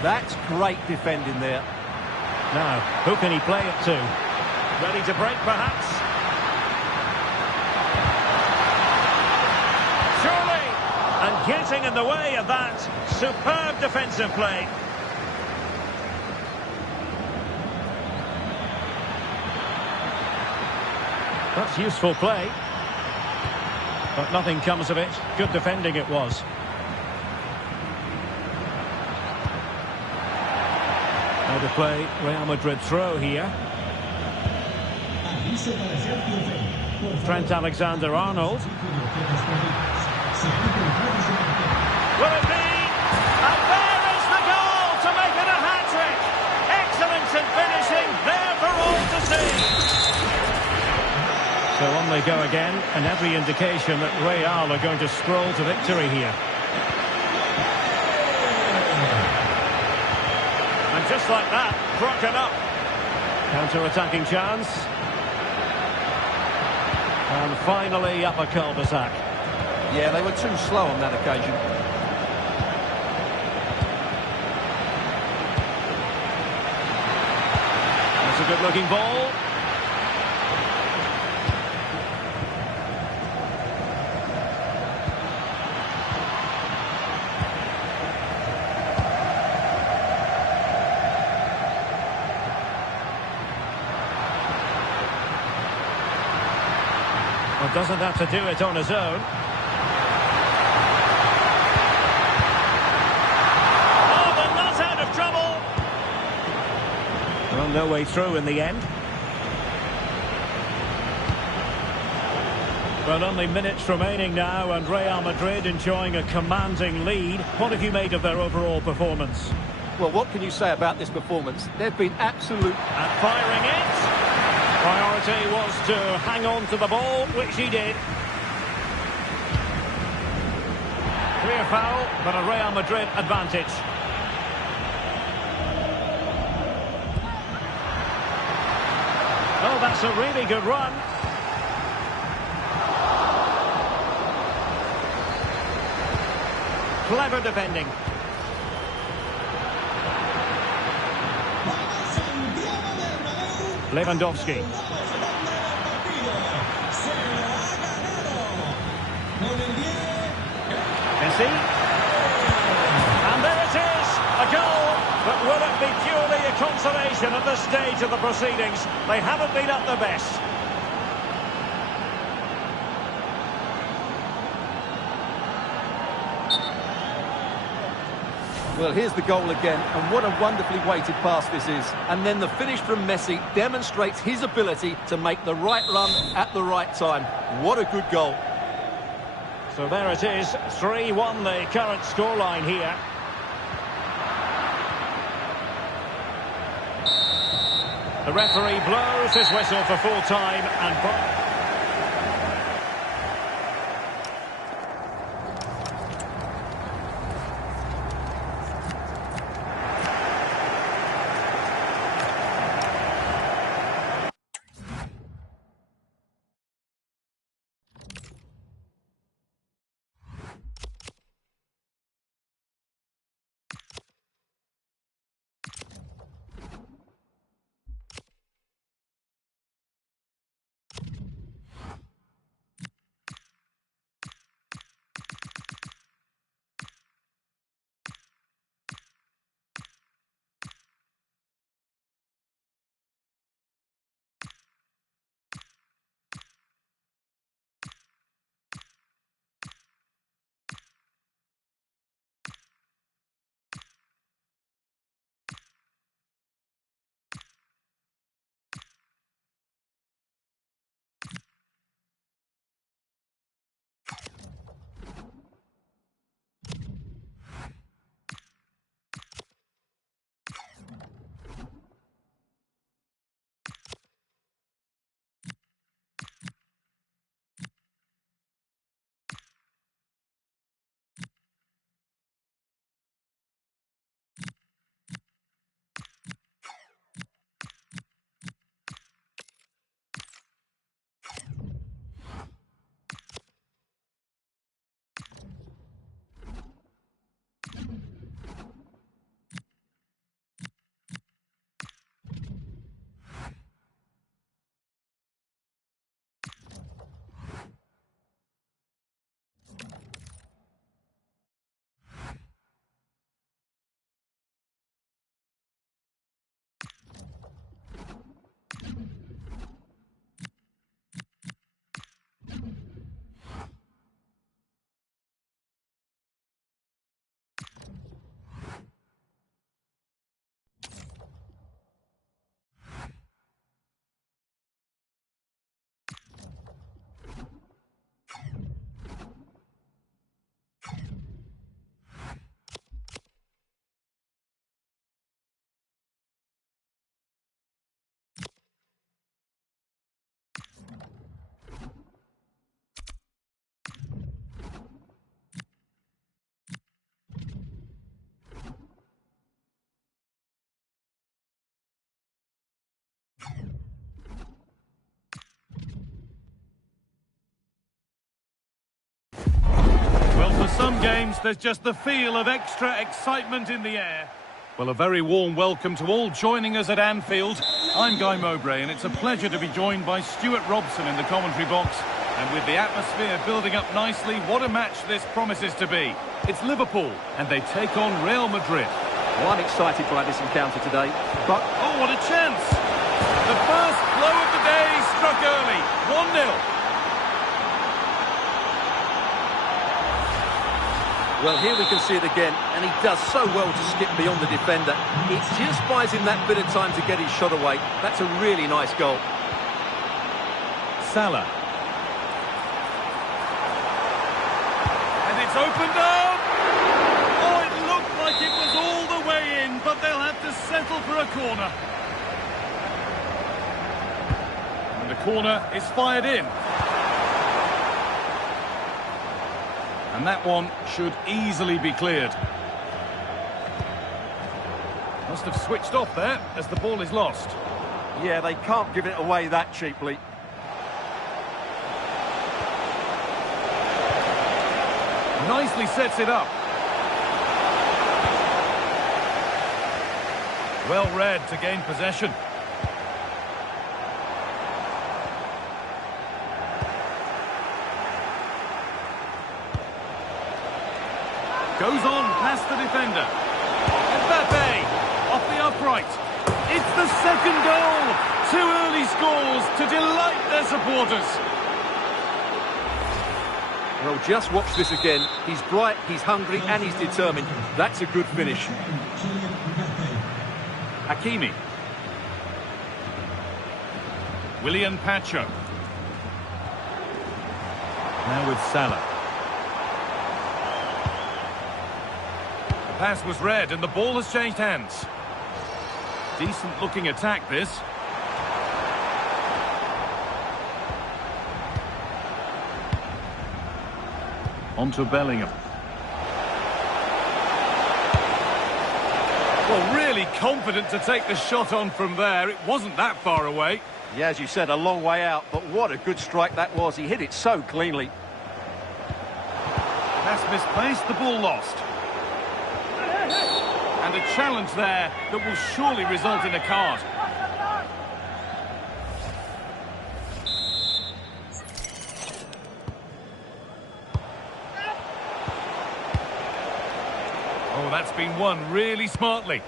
That's great defending there. Now, who can he play it to? Ready to break, perhaps? Surely! And getting in the way of that. Superb defensive play. That's useful play. But nothing comes of it. Good defending it was. Now to play Real Madrid throw here. Trent Alexander-Arnold. Will it be? And there is the goal to make it a hat-trick. Excellence in finishing, there for all to see. So on they go again, and every indication that Real are going to stroll to victory here. And just like that, broken up. Counter-attacking chance. And finally up a cul-de-sac. Yeah, they were too slow on that occasion. That's a good-looking ball. Well, doesn't have to do it on his own. Oh, but not out of trouble. Well, no way through in the end. But only minutes remaining now, and Real Madrid enjoying a commanding lead. What have you made of their overall performance? Well, what can you say about this performance? They've been absolute... And firing it. Priority was to hang on to the ball, which he did. Clear foul, but a Real Madrid advantage. Oh, that's a really good run. Clever defending. Lewandowski. Messi. And there it is, a goal. But will it be purely a consolation at this stage of the proceedings? They haven't been at their best. Well, here's the goal again, and what a wonderfully weighted pass this is. And then the finish from Messi demonstrates his ability to make the right run at the right time. What a good goal. So there it is, 3-1 the current scoreline here. The referee blows his whistle for full time and... some games, there's just the feel of extra excitement in the air. Well, a very warm welcome to all joining us at Anfield. I'm Guy Mowbray, and it's a pleasure to be joined by Stuart Robson in the commentary box. And with the atmosphere building up nicely, what a match this promises to be. It's Liverpool, and they take on Real Madrid. Well, I'm excited by this encounter today, but... Oh, what a chance! The first blow of the day struck early, 1-0. Well, here we can see it again, and he does so well to skip beyond the defender. It just buys him that bit of time to get his shot away. That's a really nice goal. Salah. And it's opened up! Oh, it looked like it was all the way in, but they'll have to settle for a corner. And the corner is fired in. And that one should easily be cleared. Must have switched off there as the ball is lost. Yeah, they can't give it away that cheaply. Nicely sets it up. Well read to gain possession. Goes on past the defender. Mbappe off the upright. It's the second goal. 2 early scores to delight their supporters. Well, just watch this again. He's bright, he's hungry, and he's determined. That's a good finish. Hakimi. Willian Pacho. Now with Salah. Pass was read and the ball has changed hands. Decent looking attack this. On to Bellingham. Well, really confident to take the shot on from there. It wasn't that far away. Yeah, as you said, a long way out, but what a good strike that was. He hit it so cleanly. Pass misplaced, the ball lost. And a challenge there that will surely result in a card. Oh, that's been won really smartly.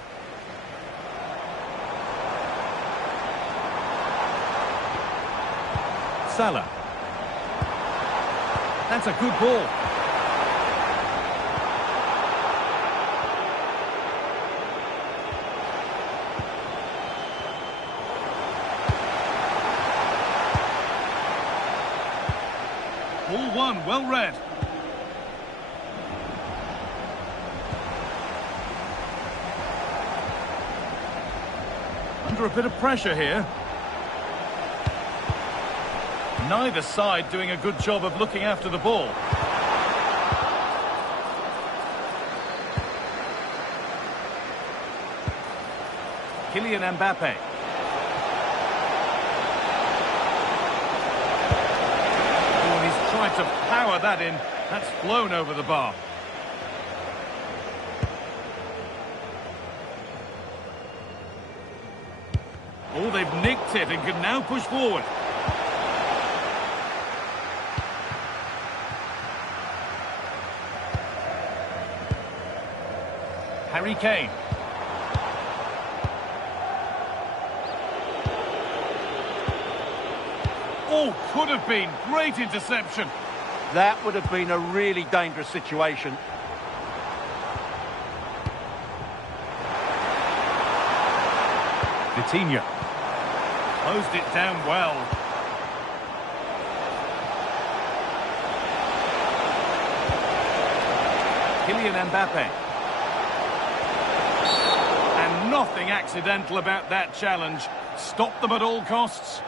Salah. That's a good ball. Ball one, well read. Under a bit of pressure here. Neither side doing a good job of looking after the ball. Kylian Mbappe. Tried to power that in. That's flown over the bar. Oh, they've nicked it and can now push forward. Harry Kane. Oh, could have been. Great interception. That would have been a really dangerous situation. Vitinha. Closed it down well. Kylian Mbappe. And nothing accidental about that challenge. Stop them at all costs.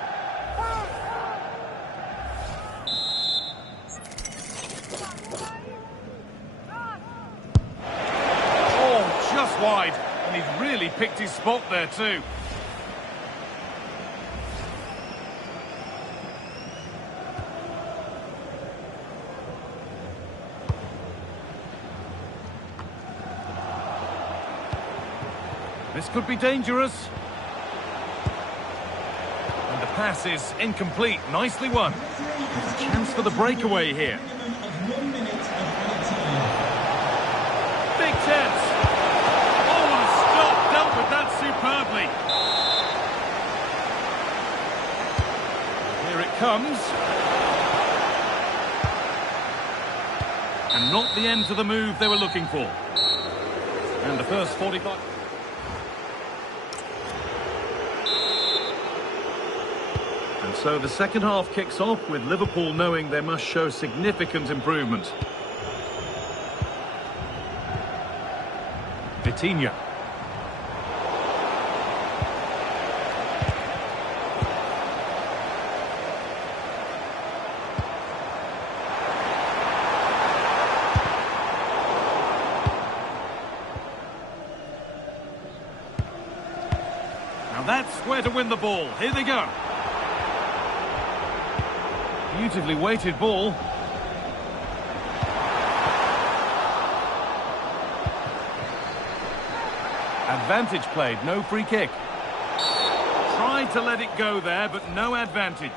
Wide, and he's really picked his spot there too. This could be dangerous. And the pass is incomplete. Nicely won. There's a chance for the breakaway here. Big chance. Oh, what a stop. Dealt with that superbly. Here it comes. And not the end to the move they were looking for. And the first 45... And so the second half kicks off with Liverpool knowing they must show significant improvement. Vitinha. Now that's where to win the ball. Here they go. Beautifully weighted ball. Advantage played, no free kick. Tried to let it go there, but no advantage.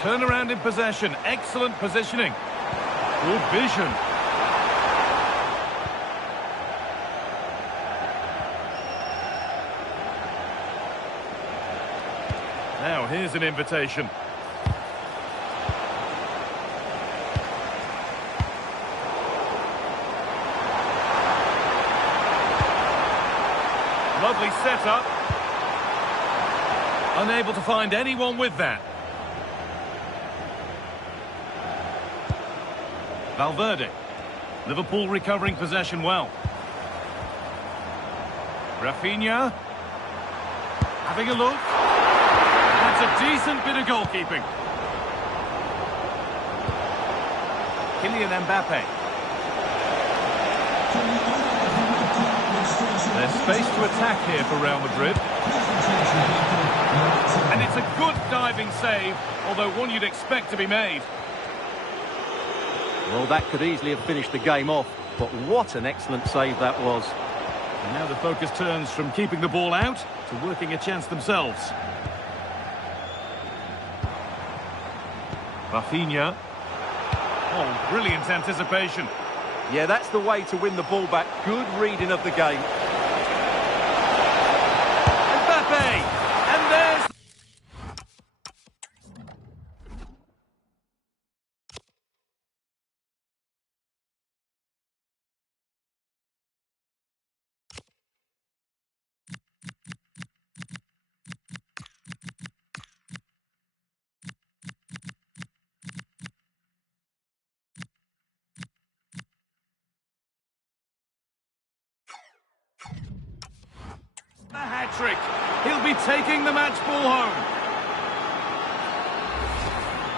Turnaround in possession, excellent positioning. Good vision. Now here's an invitation. Lovely setup. Unable to find anyone with that. Valverde. Liverpool recovering possession well. Rafinha. Having a look. That's a decent bit of goalkeeping. Kylian Mbappe. There's space to attack here for Real Madrid. And it's a good diving save, although one you'd expect to be made. Well, that could easily have finished the game off, but what an excellent save that was. And now the focus turns from keeping the ball out to working a chance themselves. Rafinha. Oh, brilliant anticipation. Yeah, that's the way to win the ball back. Good reading of the game. Mbappe! And there's... a hat-trick. He'll be taking the match ball home.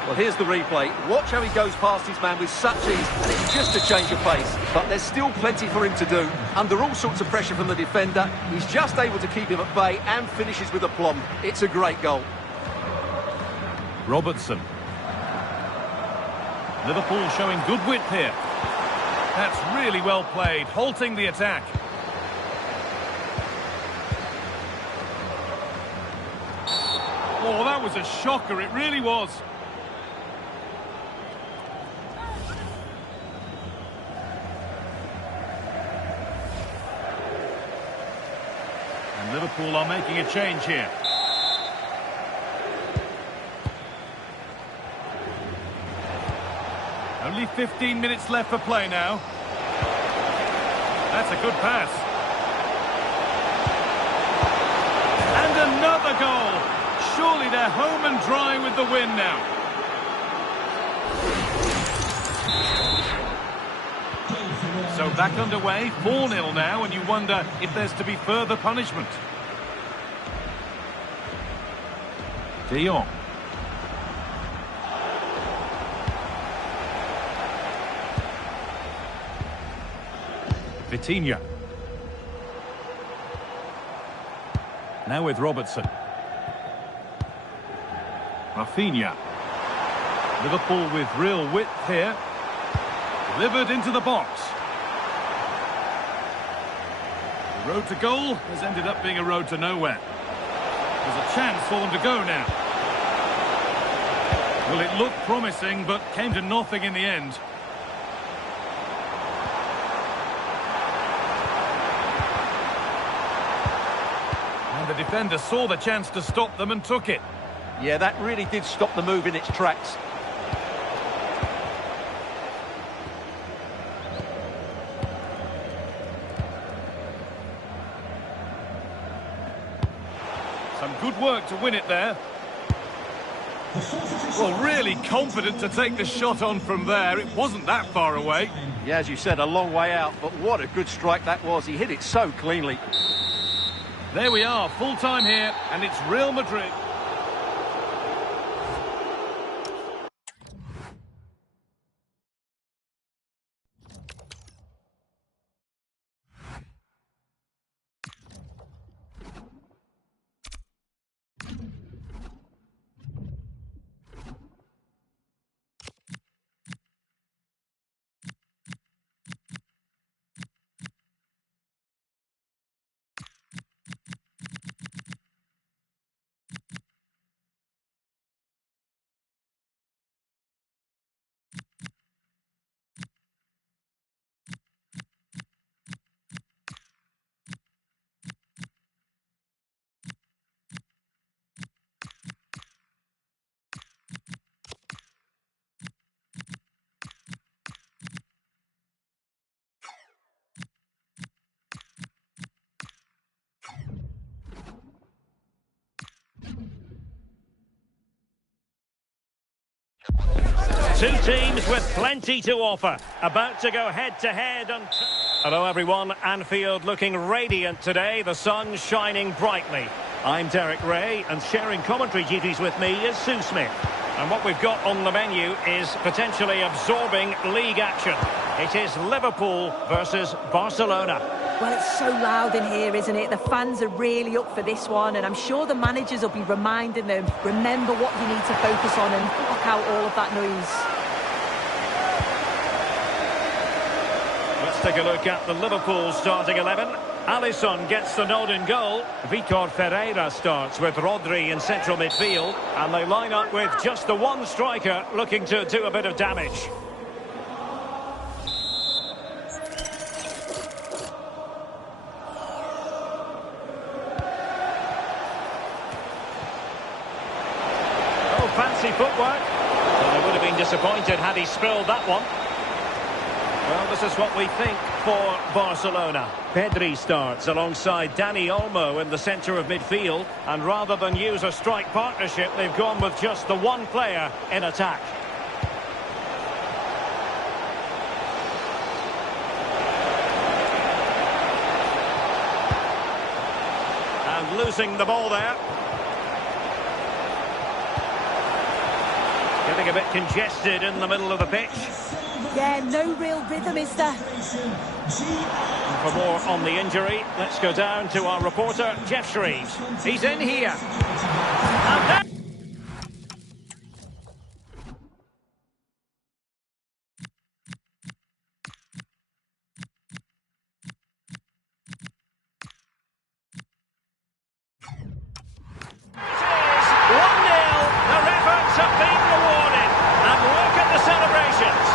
Well, here's the replay. Watch how he goes past his man with such ease, and it's just a change of pace. But there's still plenty for him to do. Under all sorts of pressure from the defender, he's just able to keep him at bay and finishes with aplomb. It's a great goal. Robertson. Liverpool showing good width here. That's really well played, halting the attack. Oh, that was a shocker, it really was. And Liverpool are making a change here. Only 15 minutes left for play now. That's a good pass. And another goal. Surely they're home and dry with the win now. So back underway, 4-0 now, and you wonder if there's to be further punishment. De Jong. Vitinha. Now with Robertson. Rafinha. Liverpool with real width here. Delivered into the box. The road to goal has ended up being a road to nowhere. There's a chance for them to go now. Well, it looked promising, but came to nothing in the end. And the defender saw the chance to stop them and took it. Yeah, that really did stop the move in its tracks. Some good work to win it there. Well, really confident to take the shot on from there. It wasn't that far away. Yeah, as you said, a long way out, but what a good strike that was. He hit it so cleanly. There we are, full time here, and it's Real Madrid. Two teams with plenty to offer, about to go head-to-head. Hello everyone, Anfield looking radiant today, the sun shining brightly. I'm Derek Ray, and sharing commentary duties with me is Sue Smith. And what we've got on the menu is potentially absorbing league action. It is Liverpool versus Barcelona. Well, it's so loud in here, isn't it? The fans are really up for this one, and I'm sure the managers will be reminding them, remember what you need to focus on and block out all of that noise. Let's take a look at the Liverpool starting 11. Alisson gets the nod in goal. Vitor Ferreira starts with Rodri in central midfield. And they line up with just the one striker looking to do a bit of damage. Oh, fancy footwork. Well, they would have been disappointed had he spilled that one. Well, this is what we think for Barcelona. Pedri starts alongside Dani Olmo in the centre of midfield. And rather than use a strike partnership, they've gone with just the one player in attack. And losing the ball there. Getting a bit congested in the middle of the pitch. Yeah, no real rhythm, is there? And for more on the injury, let's go down to our reporter, Jeff Shreves. He's in here. And there... It is 1-0. Their efforts have been rewarded. And look at the celebrations.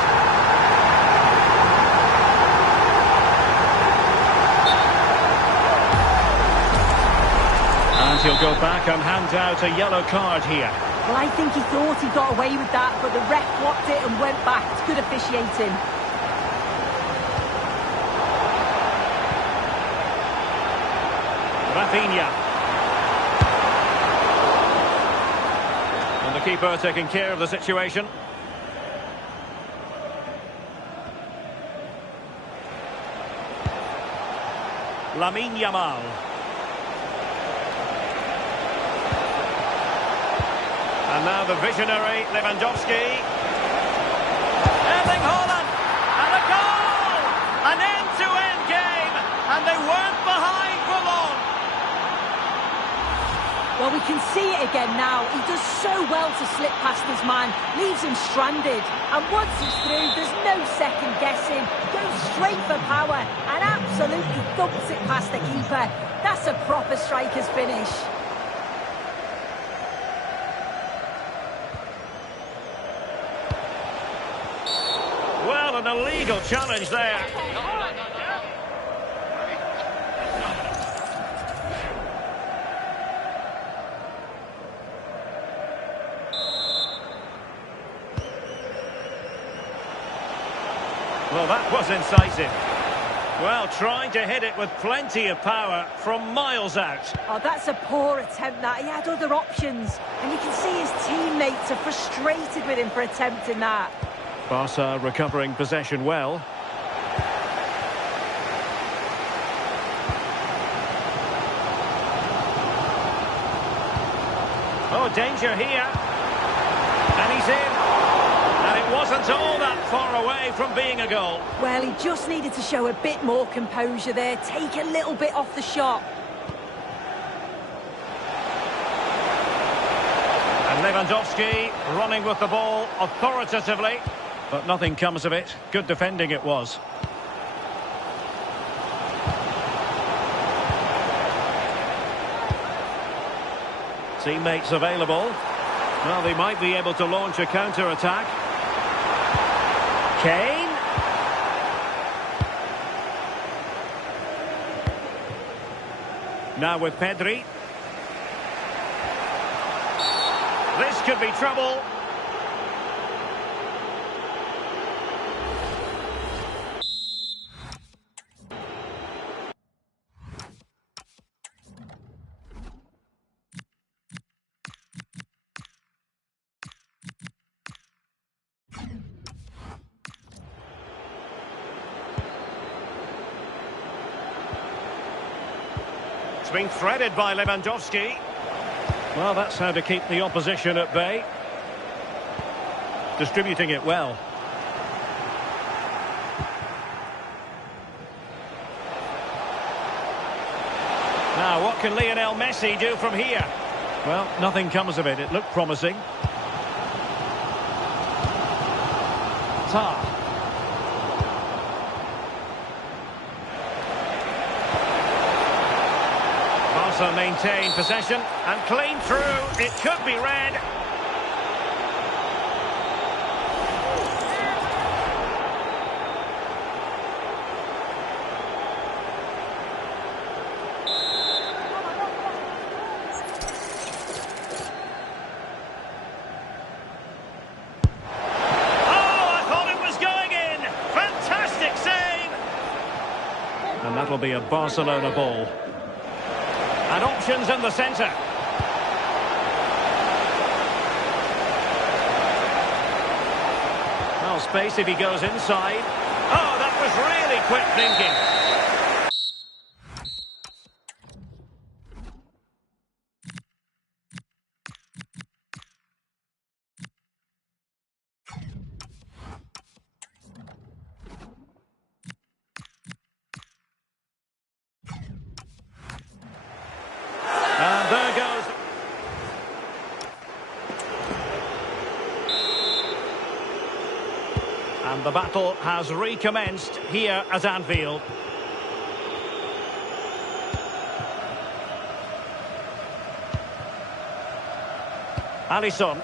And he'll go back and hand out a yellow card here. Well, I think he thought he got away with that, but the ref blocked it and went back. It's good officiating. Rafinha. And the keeper taking care of the situation. Lamine Yamal. And now the visionary Lewandowski. Erling Haaland. And a goal! An end-to-end game. And they weren't behind for long. Well, we can see it again now. He does so well to slip past his man, leaves him stranded. And once he's through, there's no second guessing. Goes straight for power and absolutely thumps it past the keeper. That's a proper striker's finish. Well, an illegal challenge there. Well, that was incisive. Well, trying to hit it with plenty of power from miles out. Oh, that's a poor attempt, that. He had other options. And you can see his teammates are frustrated with him for attempting that. Barca recovering possession well. Oh, danger here. And he's in. And it wasn't all that far away from being a goal. Well, he just needed to show a bit more composure there, take a little bit off the shot. And Lewandowski running with the ball authoritatively. But nothing comes of it. Good defending it was. Teammates available. Well, they might be able to launch a counter-attack. Kane. Now with Pedri. This could be trouble. It's been threaded by Lewandowski. Well, that's how to keep the opposition at bay. Distributing it well. Now, what can Lionel Messi do from here? Well, nothing comes of it. It looked promising. Tar. Barca maintain possession and clean through. It could be red. And that'll be a Barcelona ball. And options in the centre. Well, space if he goes inside. Oh, that was really quick thinking. And there goes. And the battle has recommenced here at Anfield. Alisson.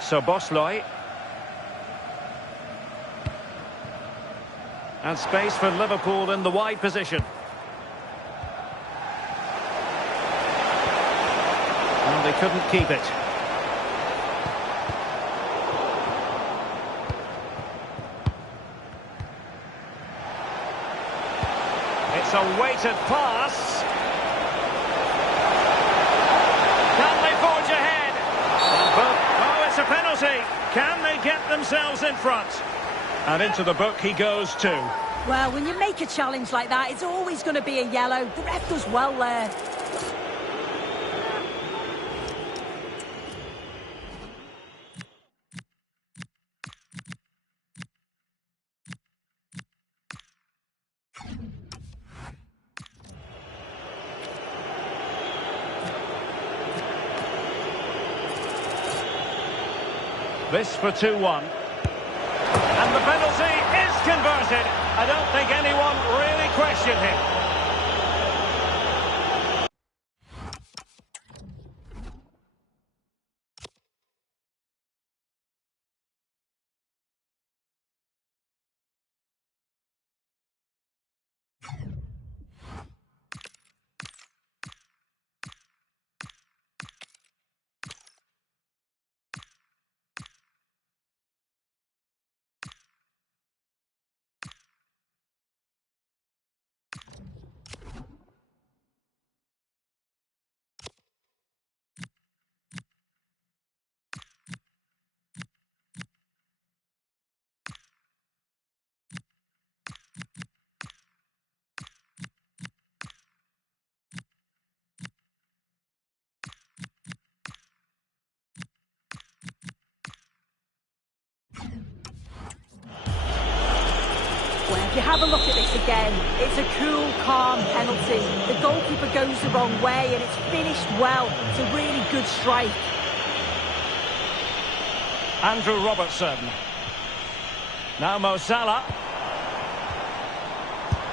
Szoboszlai. And space for Liverpool in the wide position. Well, they couldn't keep it. It's a weighted pass. Can they forge ahead? Oh, it's a penalty. Can they get themselves in front? And into the book he goes too. Well, when you make a challenge like that, it's always going to be a yellow. The ref does well there. This for 2-1. And the penalty is converted. I don't think anyone really questioned him. Well, if you have a look at this again, it's a cool, calm penalty. The goalkeeper goes the wrong way and it's finished well. It's a really good strike. Andrew Robertson. Now Mo Salah.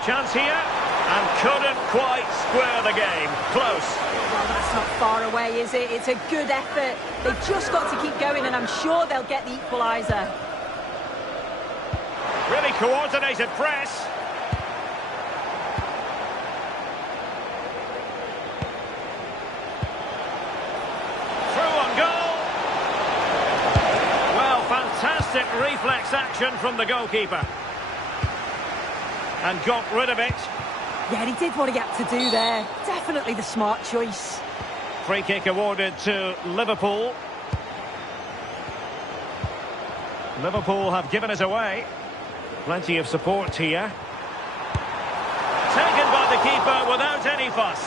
Chance here. And couldn't quite square the game. Close. Well, that's not far away, is it? It's a good effort. They've just got to keep going and I'm sure they'll get the equaliser. Really coordinated press. Through on goal. Well, fantastic reflex action from the goalkeeper. And got rid of it. Yeah, he did what he had to do there. Definitely the smart choice. Free kick awarded to Liverpool. Liverpool have given it away. Plenty of support here. Taken by the keeper without any fuss.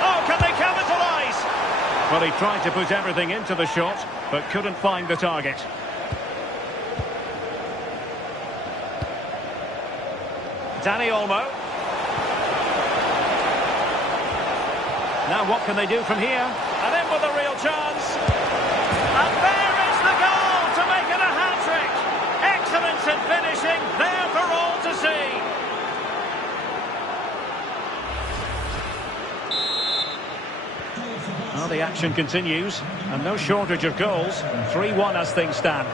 Oh, can they capitalise? Well, he tried to put everything into the shot, but couldn't find the target. Danny Olmo. Now what can they do from here? And in with a real chance. And there is the goal to make it a hat-trick. Excellence in finishing, there for all to see. Well, the action continues, and no shortage of goals. 3-1 as things stand.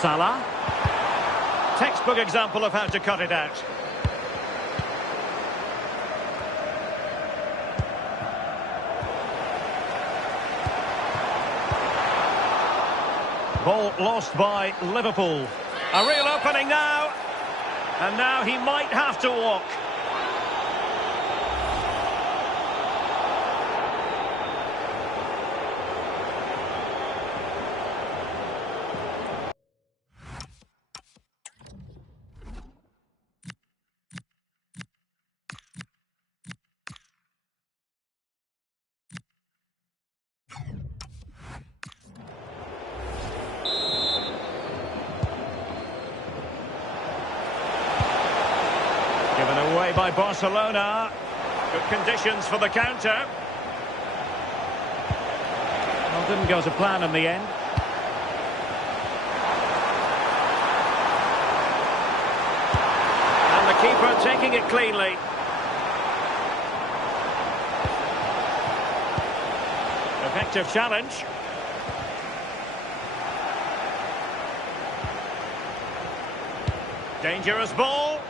Salah. Textbook example of how to cut it out. Ball lost by Liverpool. A real opening now. And now he might have to walk. Given away by Barcelona. Good conditions for the counter. Well, didn't go to plan in the end. And the keeper taking it cleanly. Effective challenge. Dangerous ball.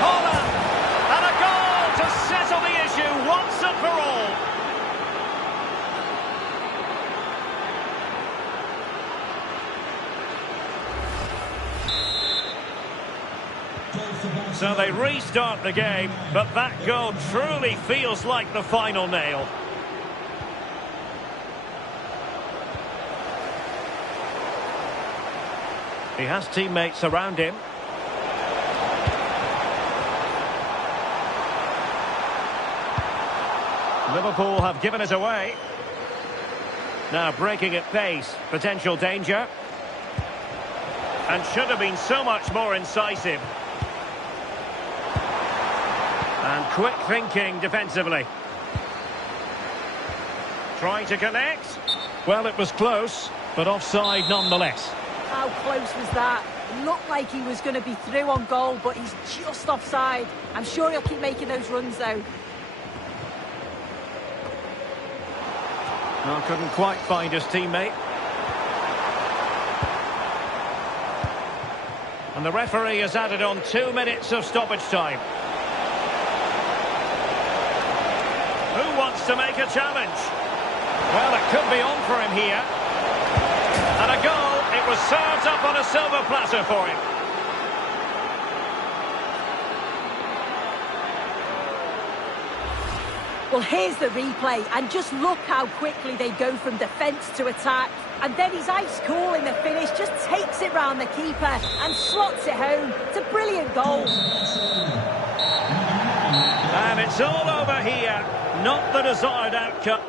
Holland! And a goal to settle the issue once and for all. So they restart the game, but that goal truly feels like the final nail. He has teammates around him. Liverpool have given it away. Now breaking at pace, potential danger. And should have been so much more incisive. And quick thinking defensively. Trying to connect. Well, it was close, but offside nonetheless. How close was that? It looked like he was going to be through on goal, but he's just offside. I'm sure he'll keep making those runs, though. Well, couldn't quite find his teammate. And the referee has added on 2 minutes of stoppage time. Who wants to make a challenge? Well, it could be on for him here. And a goal. It was served up on a silver platter for him. Well, here's the replay, and just look how quickly they go from defence to attack. And then he's ice cool in the finish, just takes it round the keeper and slots it home. It's a brilliant goal. And it's all over here. Not the desired outcome.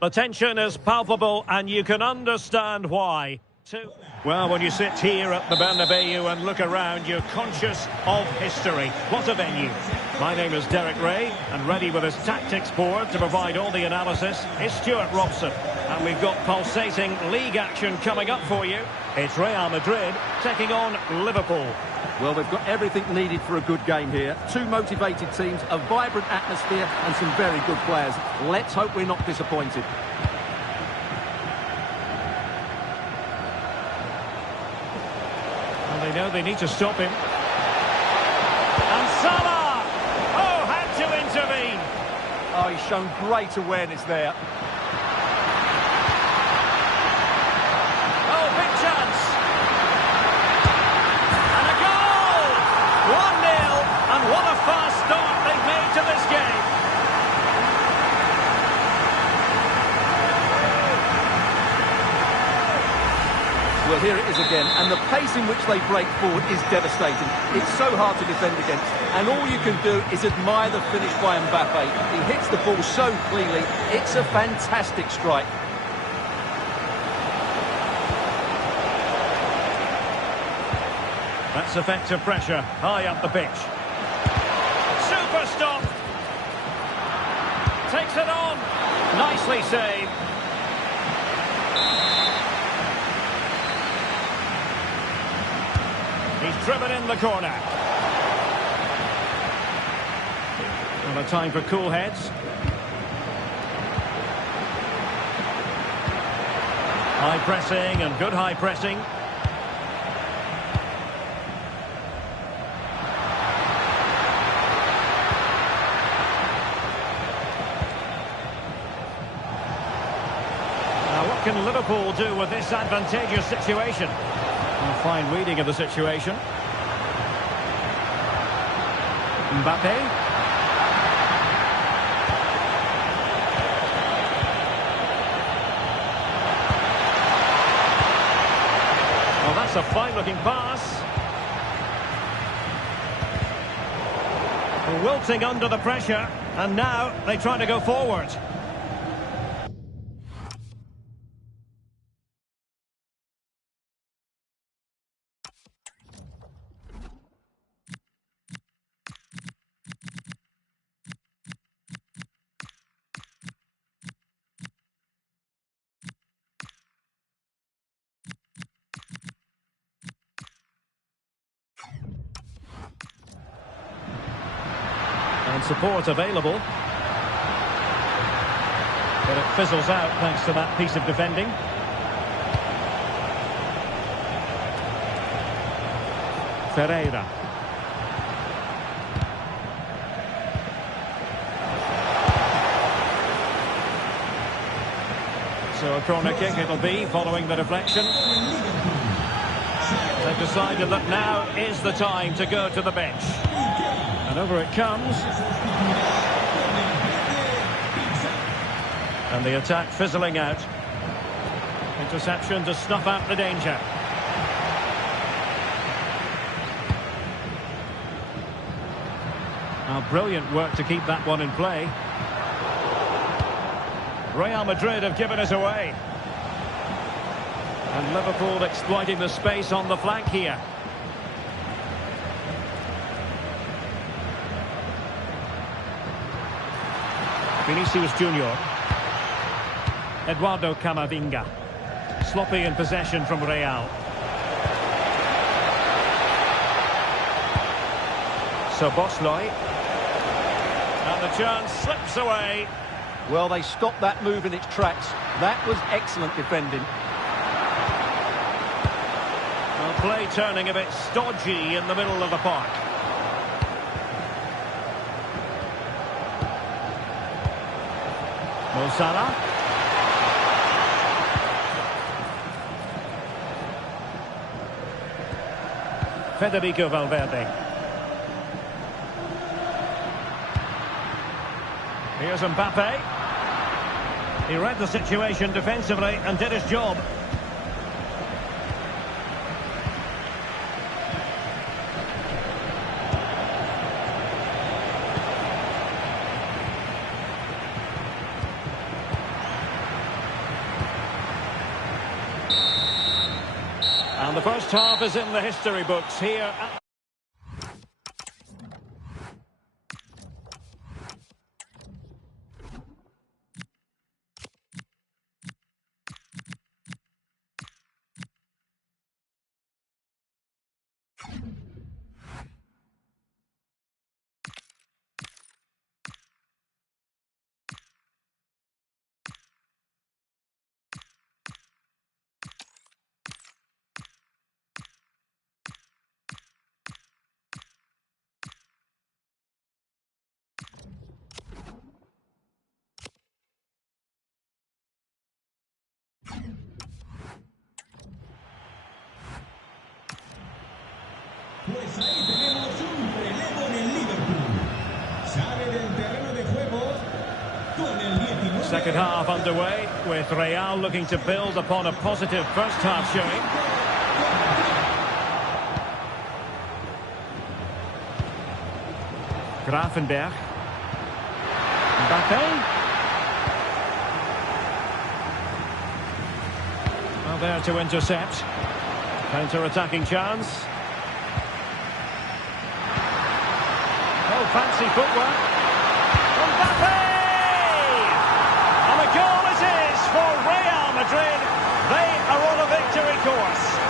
The tension is palpable, and you can understand why. Well, when you sit here at the Bernabeu and look around, you're conscious of history. What a venue. My name is Derek Ray, and ready with his tactics board to provide all the analysis is Stuart Robson. And we've got pulsating league action coming up for you. It's Real Madrid taking on Liverpool. Well, they've got everything needed for a good game here. Two motivated teams, a vibrant atmosphere and some very good players. Let's hope we're not disappointed. Well, they know they need to stop him. And Salah! Oh, had to intervene. Oh, he's shown great awareness there. here it is again, and the pace in which they break forward is devastating. It's so hard to defend against, and all you can do is admire the finish by Mbappe. He hits the ball so cleanly. It's a fantastic strike. That's effective pressure, high up the pitch. Super stop! Takes it on! Nicely saved. He's driven in the corner. And a time for cool heads. High pressing and good high pressing. Now what can Liverpool do with this advantageous situation? A fine reading of the situation. Mbappe. Well, that's a fine-looking pass. Wilting under the pressure, and now they try to go forward. And support available. But it fizzles out thanks to that piece of defending. Ferreira. So a corner kick it'll be following the deflection. They've decided that now is the time to go to the bench. And over it comes. And the attack fizzling out. Interception to snuff out the danger. Now, brilliant work to keep that one in play. Real Madrid have given us away. And Liverpool exploiting the space on the flank here. Vinicius Junior. Eduardo Camavinga. Sloppy in possession from Real. So Bosley. And the chance slips away. Well, they stopped that move in its tracks. That was excellent defending. Well, play turning a bit stodgy in the middle of the park. Mo Salah. Federico Valverde. Here's Mbappe. He read the situation defensively and did his job. And the first half is in the history books here. Pues ahí tenemos un relevo en el Liverpool. Sale del terreno de juego con el 19. Second half underway with Real looking to build upon a positive first half showing. Grafenberg. Mbappe. Well, there to intercept. Counter-attacking chance. Oh, fancy footwork. Mbappe! And a goal it is for Real Madrid. They are on a victory course.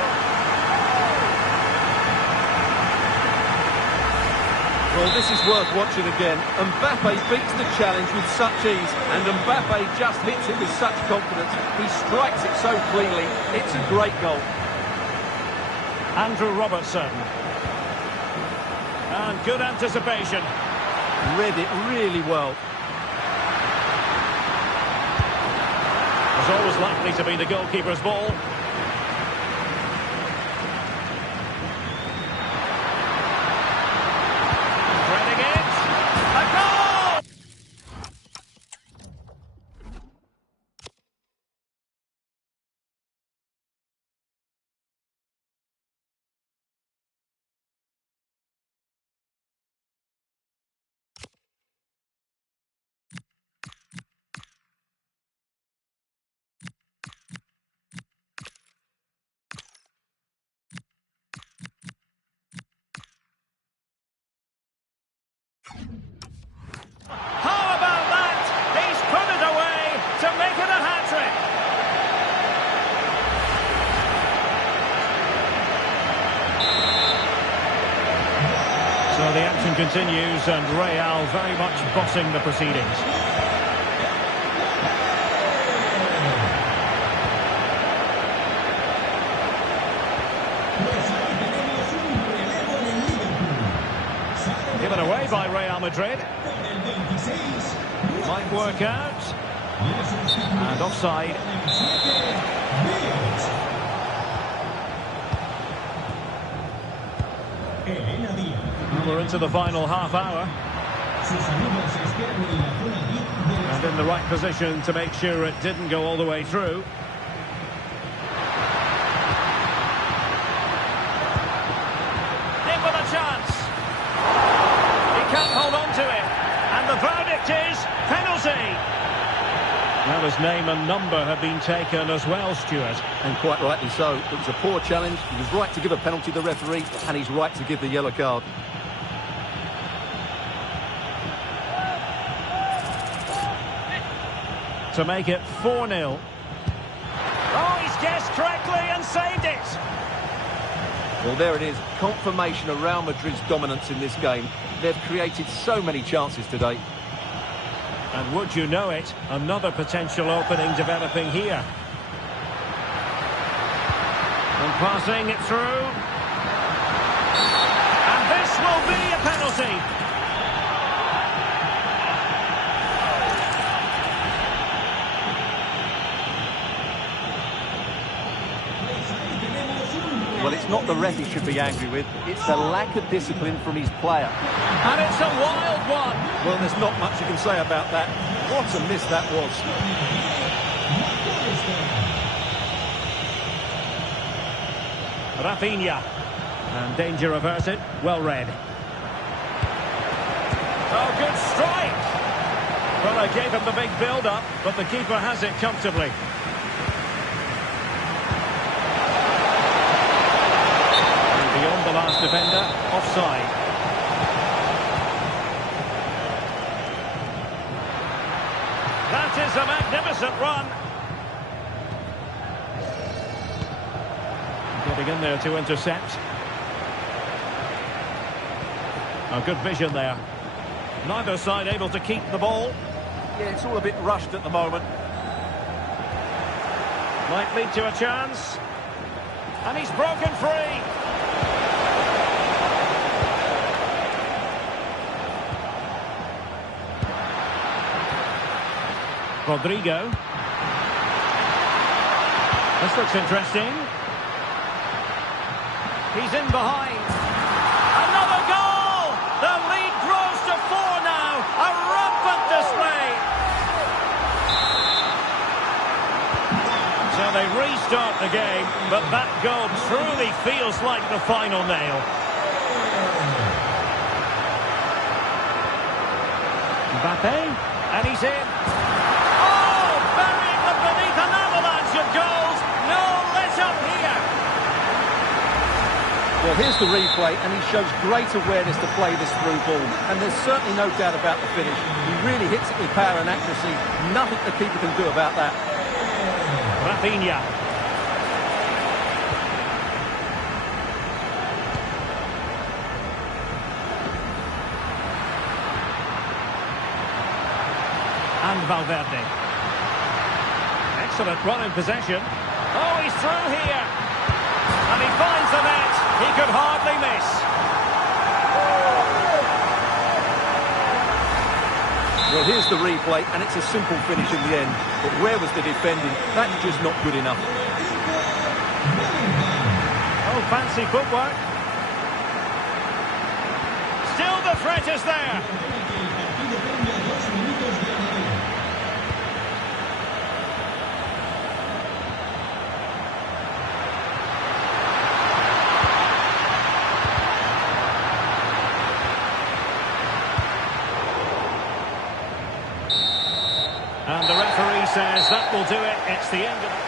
Well, this is worth watching again. Mbappe beats the challenge with such ease, and Mbappe just hits it with such confidence. He strikes it so cleanly. It's a great goal. Andrew Robertson. And good anticipation. Read it really well. Was always likely to be the goalkeeper's ball. Threading it. A goal! How about that? He's put it away to make it a hat-trick. So the action continues and Real very much bossing the proceedings. Pues ahí tenemos un relevo en el Liverpool. Sale Given away by Real Madrid. con el 26. Might work out. Y el sustituto And offside. con el 7. Díaz. Elena Díaz. We're into the final half hour. Sus amigos esperan en la zona VIP del And in the right position to make sure it didn't go all the way through. In with a chance. He can't hold on to it. And the verdict is penalty. Well, his name and number have been taken as well, Stuart. And quite rightly so. It was a poor challenge. He was right to give a penalty to the referee, and he's right to give the yellow card. To make it 4-0. Oh, he's guessed correctly and saved it. Well, there it is. Confirmation of Real Madrid's dominance in this game. They've created so many chances today. And would you know it, another potential opening developing here. And passing it through. And this will be a penalty. Well, it's not the ref he should be angry with. It's the lack of discipline from his player. And it's a wild one. Well, there's not much you can say about that. What a miss that was. Rafinha. And danger averted. Well read. Oh, good strike. Well, they gave him the big build-up, but the keeper has it comfortably. Beyond the last defender, offside. That is a magnificent run. Getting in there to intercept. A good vision there. Neither side able to keep the ball. Yeah, it's all a bit rushed at the moment. Might lead to a chance. And he's broken free. Rodrigo. This looks interesting. He's in behind. Another goal! The lead grows to 4 now. A rampant display. So they restart the game, but that goal truly feels like the final nail. Mbappe, and he's in. Oh, burying them beneath an avalanche of goals. No let up here. Well, here's the replay, and he shows great awareness to play this through ball. And there's certainly no doubt about the finish. He really hits it with power and accuracy. Nothing the keeper can do about that. Rafinha. And Valverde. Excellent run in possession. Oh, he's through here. And he finds the net. He could hardly miss. Well, here's the replay, and it's a simple finish in the end. But where was the defending? That's just not good enough. Oh, fancy footwork. Still the threat is there. And the referee says that will do it. It's the end of it.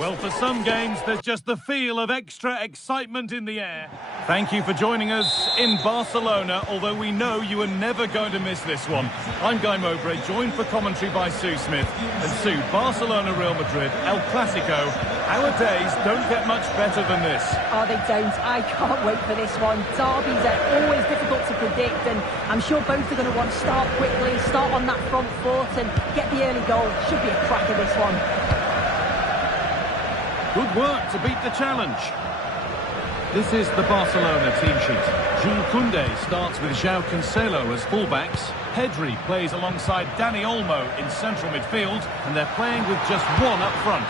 Well, for some games, there's just the feel of extra excitement in the air. Thank you for joining us in Barcelona, although we know you are never going to miss this one. I'm Guy Mowbray, joined for commentary by Sue Smith. And Sue, Barcelona, Real Madrid, El Clasico. Our days don't get much better than this. Oh, they don't. I can't wait for this one. Derbies are always difficult to predict, and I'm sure both are going to want to start quickly, start on that front foot and get the early goal. Should be a cracker, this one. Good work to beat the challenge. This is the Barcelona team sheet. Jules Koundé starts with João Cancelo as fullbacks. Pedri plays alongside Dani Olmo in central midfield, and they're playing with just one up front.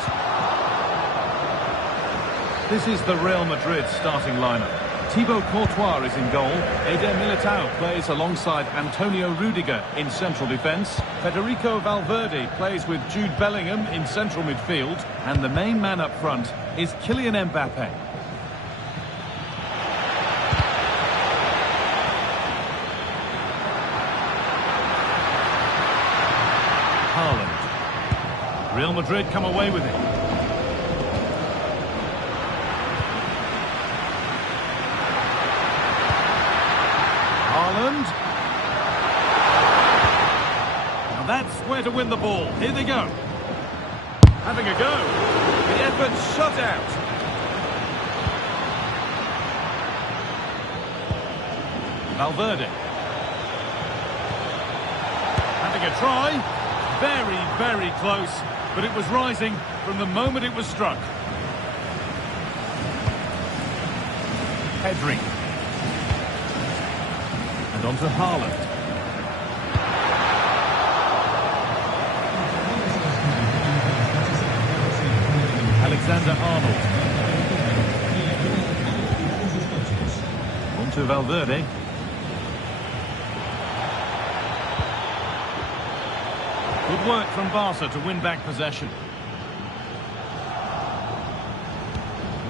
This is the Real Madrid starting lineup. Thibaut Courtois is in goal. Eder Militao plays alongside Antonio Rudiger in central defence. Federico Valverde plays with Jude Bellingham in central midfield. And the main man up front is Kylian Mbappe. Haaland. Real Madrid come away with it. Now that's where to win the ball. Here they go. Having a go. The effort shut out. Valverde. Having a try. Very, very close. But it was rising from the moment it was struck. Pedri. And on to Haaland. Alexander-Arnold. On to Valverde. Good work from Barca to win back possession.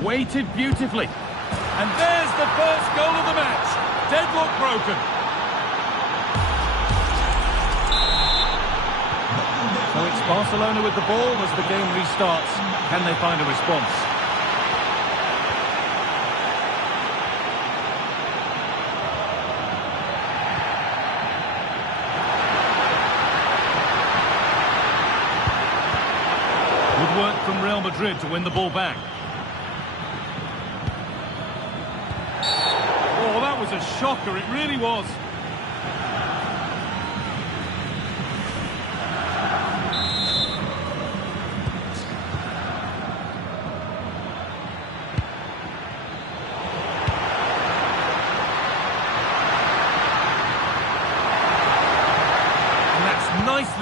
Weighted beautifully. And there's the first goal of the match. Deadlock broken. So it's Barcelona with the ball as the game restarts. Can they find a response? Good work from Real Madrid to win the ball back. Oh, that was a shocker, it really was.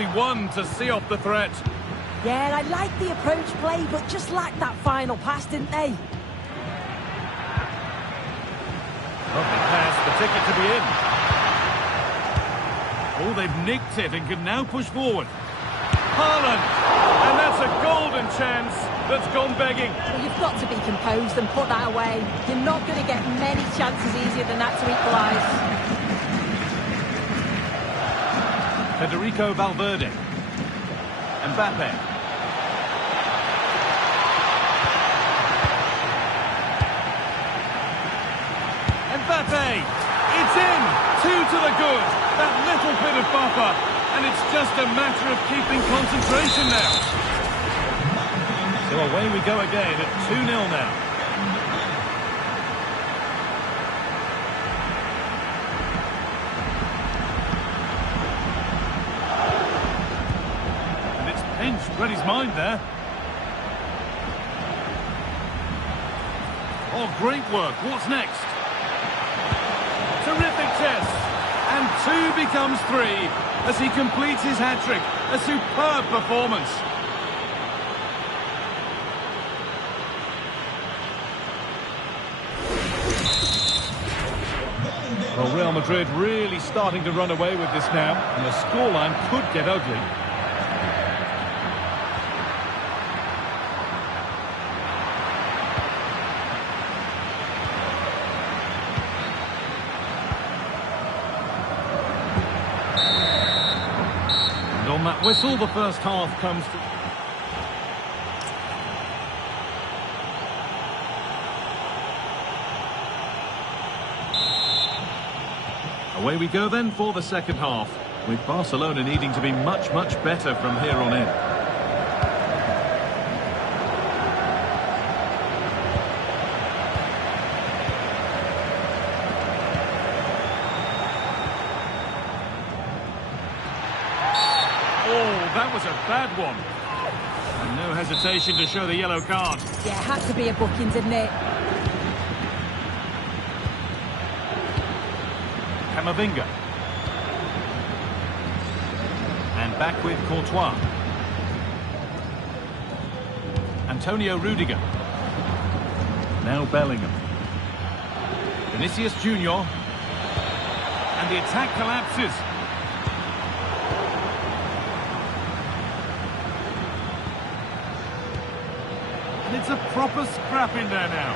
actually one to see off the threat. Yeah, I like the approach play, but just lacked that final pass, didn't they? Lovely pass, the ticket to be in. Oh, they've nicked it and can now push forward. Haaland! And that's a golden chance that's gone begging. Well, you've got to be composed and put that away. You're not going to get many chances easier than that to equalise. Federico Valverde. Mbappe. Mbappe! It's in! 2 to the good. That little bit of buffer. And it's just a matter of keeping concentration now. So away we go again at 2-0 now. And it's pinched Reddy's mind there. Oh, great work. What's next? Terrific chest. And 2 becomes 3 as he completes his hat-trick. A superb performance. Well, Real Madrid really starting to run away with this now, and the scoreline could get ugly. On that whistle, the first half comes to... Away we go then for the second half, with Barcelona needing to be much, much better from here on in. That was a bad one. And no hesitation to show the yellow card. Yeah, had to be a booking, didn't it? Camavinga. And back with Courtois. Antonio Rudiger. Now Bellingham. Vinicius Junior. And the attack collapses. It's a proper scrap in there now.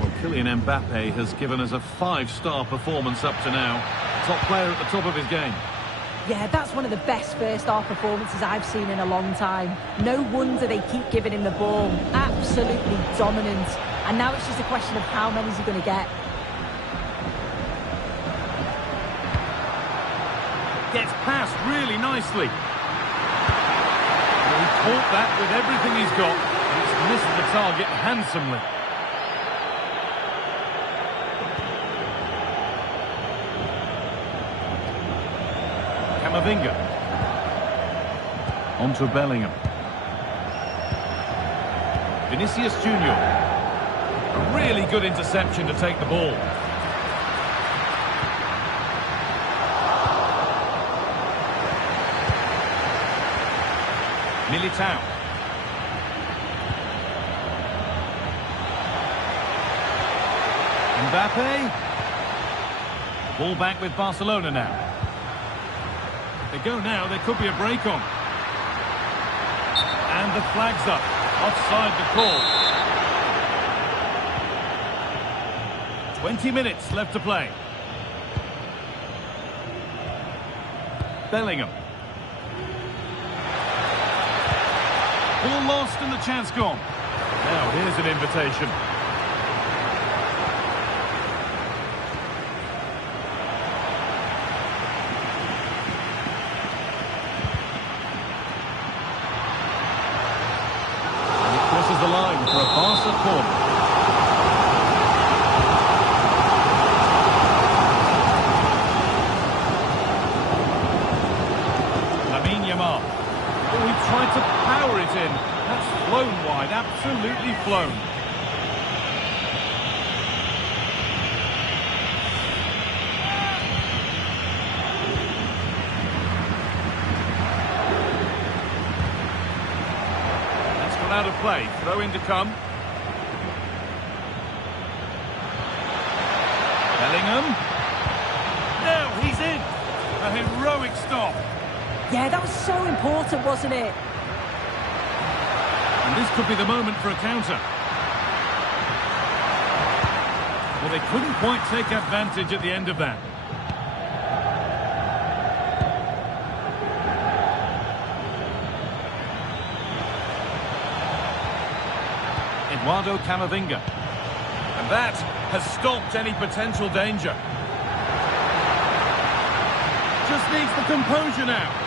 Well, Kylian Mbappe has given us a 5-star performance up to now. Top player at the top of his game. Yeah, that's one of the best first-half performances I've seen in a long time. No wonder they keep giving him the ball. Absolutely dominant. And now it's just a question of how many is he going to get. Gets past really nicely. Well, he caught that with everything he's got. And it's missed the target handsomely. Camavinga. On to Bellingham. Vinicius Junior. A really good interception to take the ball. Militao. Mbappe. Ball back with Barcelona now. They go now, there could be a break on. And the flag's up. Offside the call. 20 minutes left to play. Bellingham. Ball lost and the chance gone. Now here's an invitation. And it crosses the line for a Barca corner. Neymar. Oh, he tried to power it in. That's flown wide, absolutely flown. That's gone out of play. Throw in to come. Bellingham. Now he's in. A heroic stop. Yeah, that was so important, wasn't it? And this could be the moment for a counter. Well, they couldn't quite take advantage at the end of that. Eduardo Camavinga. And that has stopped any potential danger. Just needs the composure now.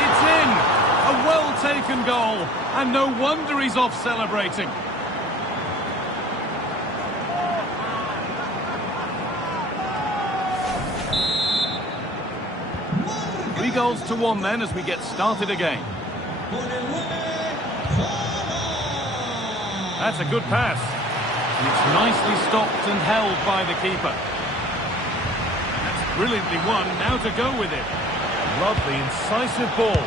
It's in! A well-taken goal. And no wonder he's off celebrating. Three goals to one then as we get started again. That's a good pass. And it's nicely stopped and held by the keeper. That's brilliantly won. Now to go with it. Lovely, incisive ball.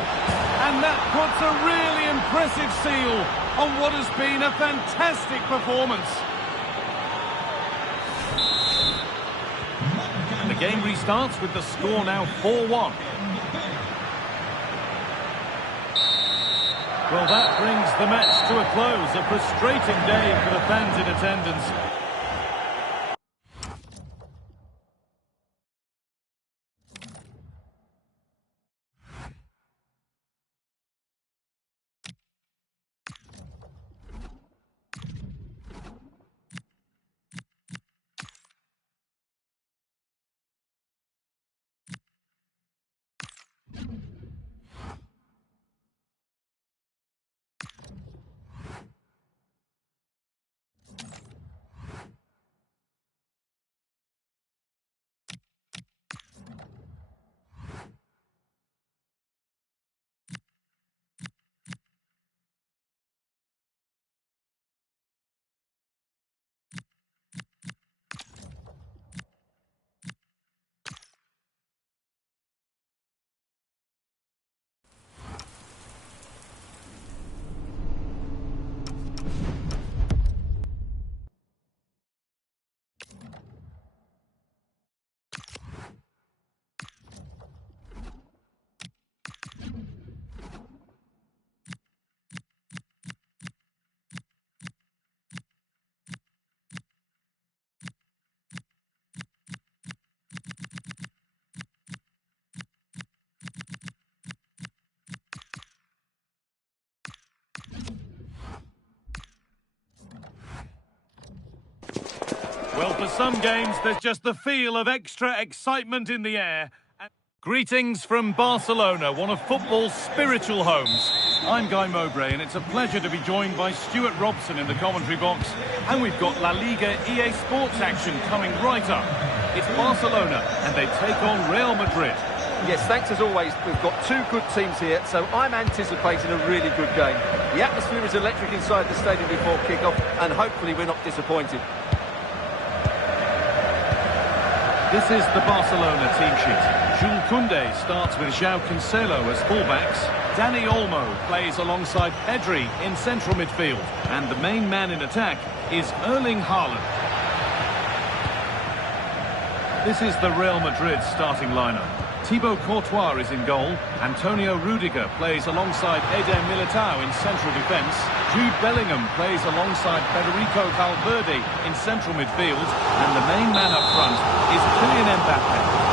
And that puts a really impressive seal on what has been a fantastic performance. And the game restarts with the score now 4-1. Well, that brings the match to a close. A frustrating day for the fans in attendance. Well, for some games, there's just the feel of extra excitement in the air. Greetings from Barcelona, one of football's spiritual homes. I'm Guy Mowbray, and it's a pleasure to be joined by Stuart Robson in the commentary box. And we've got La Liga EA Sports action coming right up. It's Barcelona, and they take on Real Madrid. Yes, thanks as always. We've got two good teams here, so I'm anticipating a really good game. The atmosphere is electric inside the stadium before kick-off, and hopefully we're not disappointed. This is the Barcelona team sheet. Jules Koundé starts with João Cancelo as fullbacks. Dani Olmo plays alongside Pedri in central midfield. And the main man in attack is Erling Haaland. This is the Real Madrid starting lineup. Thibaut Courtois is in goal. Antonio Rudiger plays alongside Eder Militao in central defence. Jude Bellingham plays alongside Federico Valverde in central midfield. And the main man up front is Kylian Mbappe.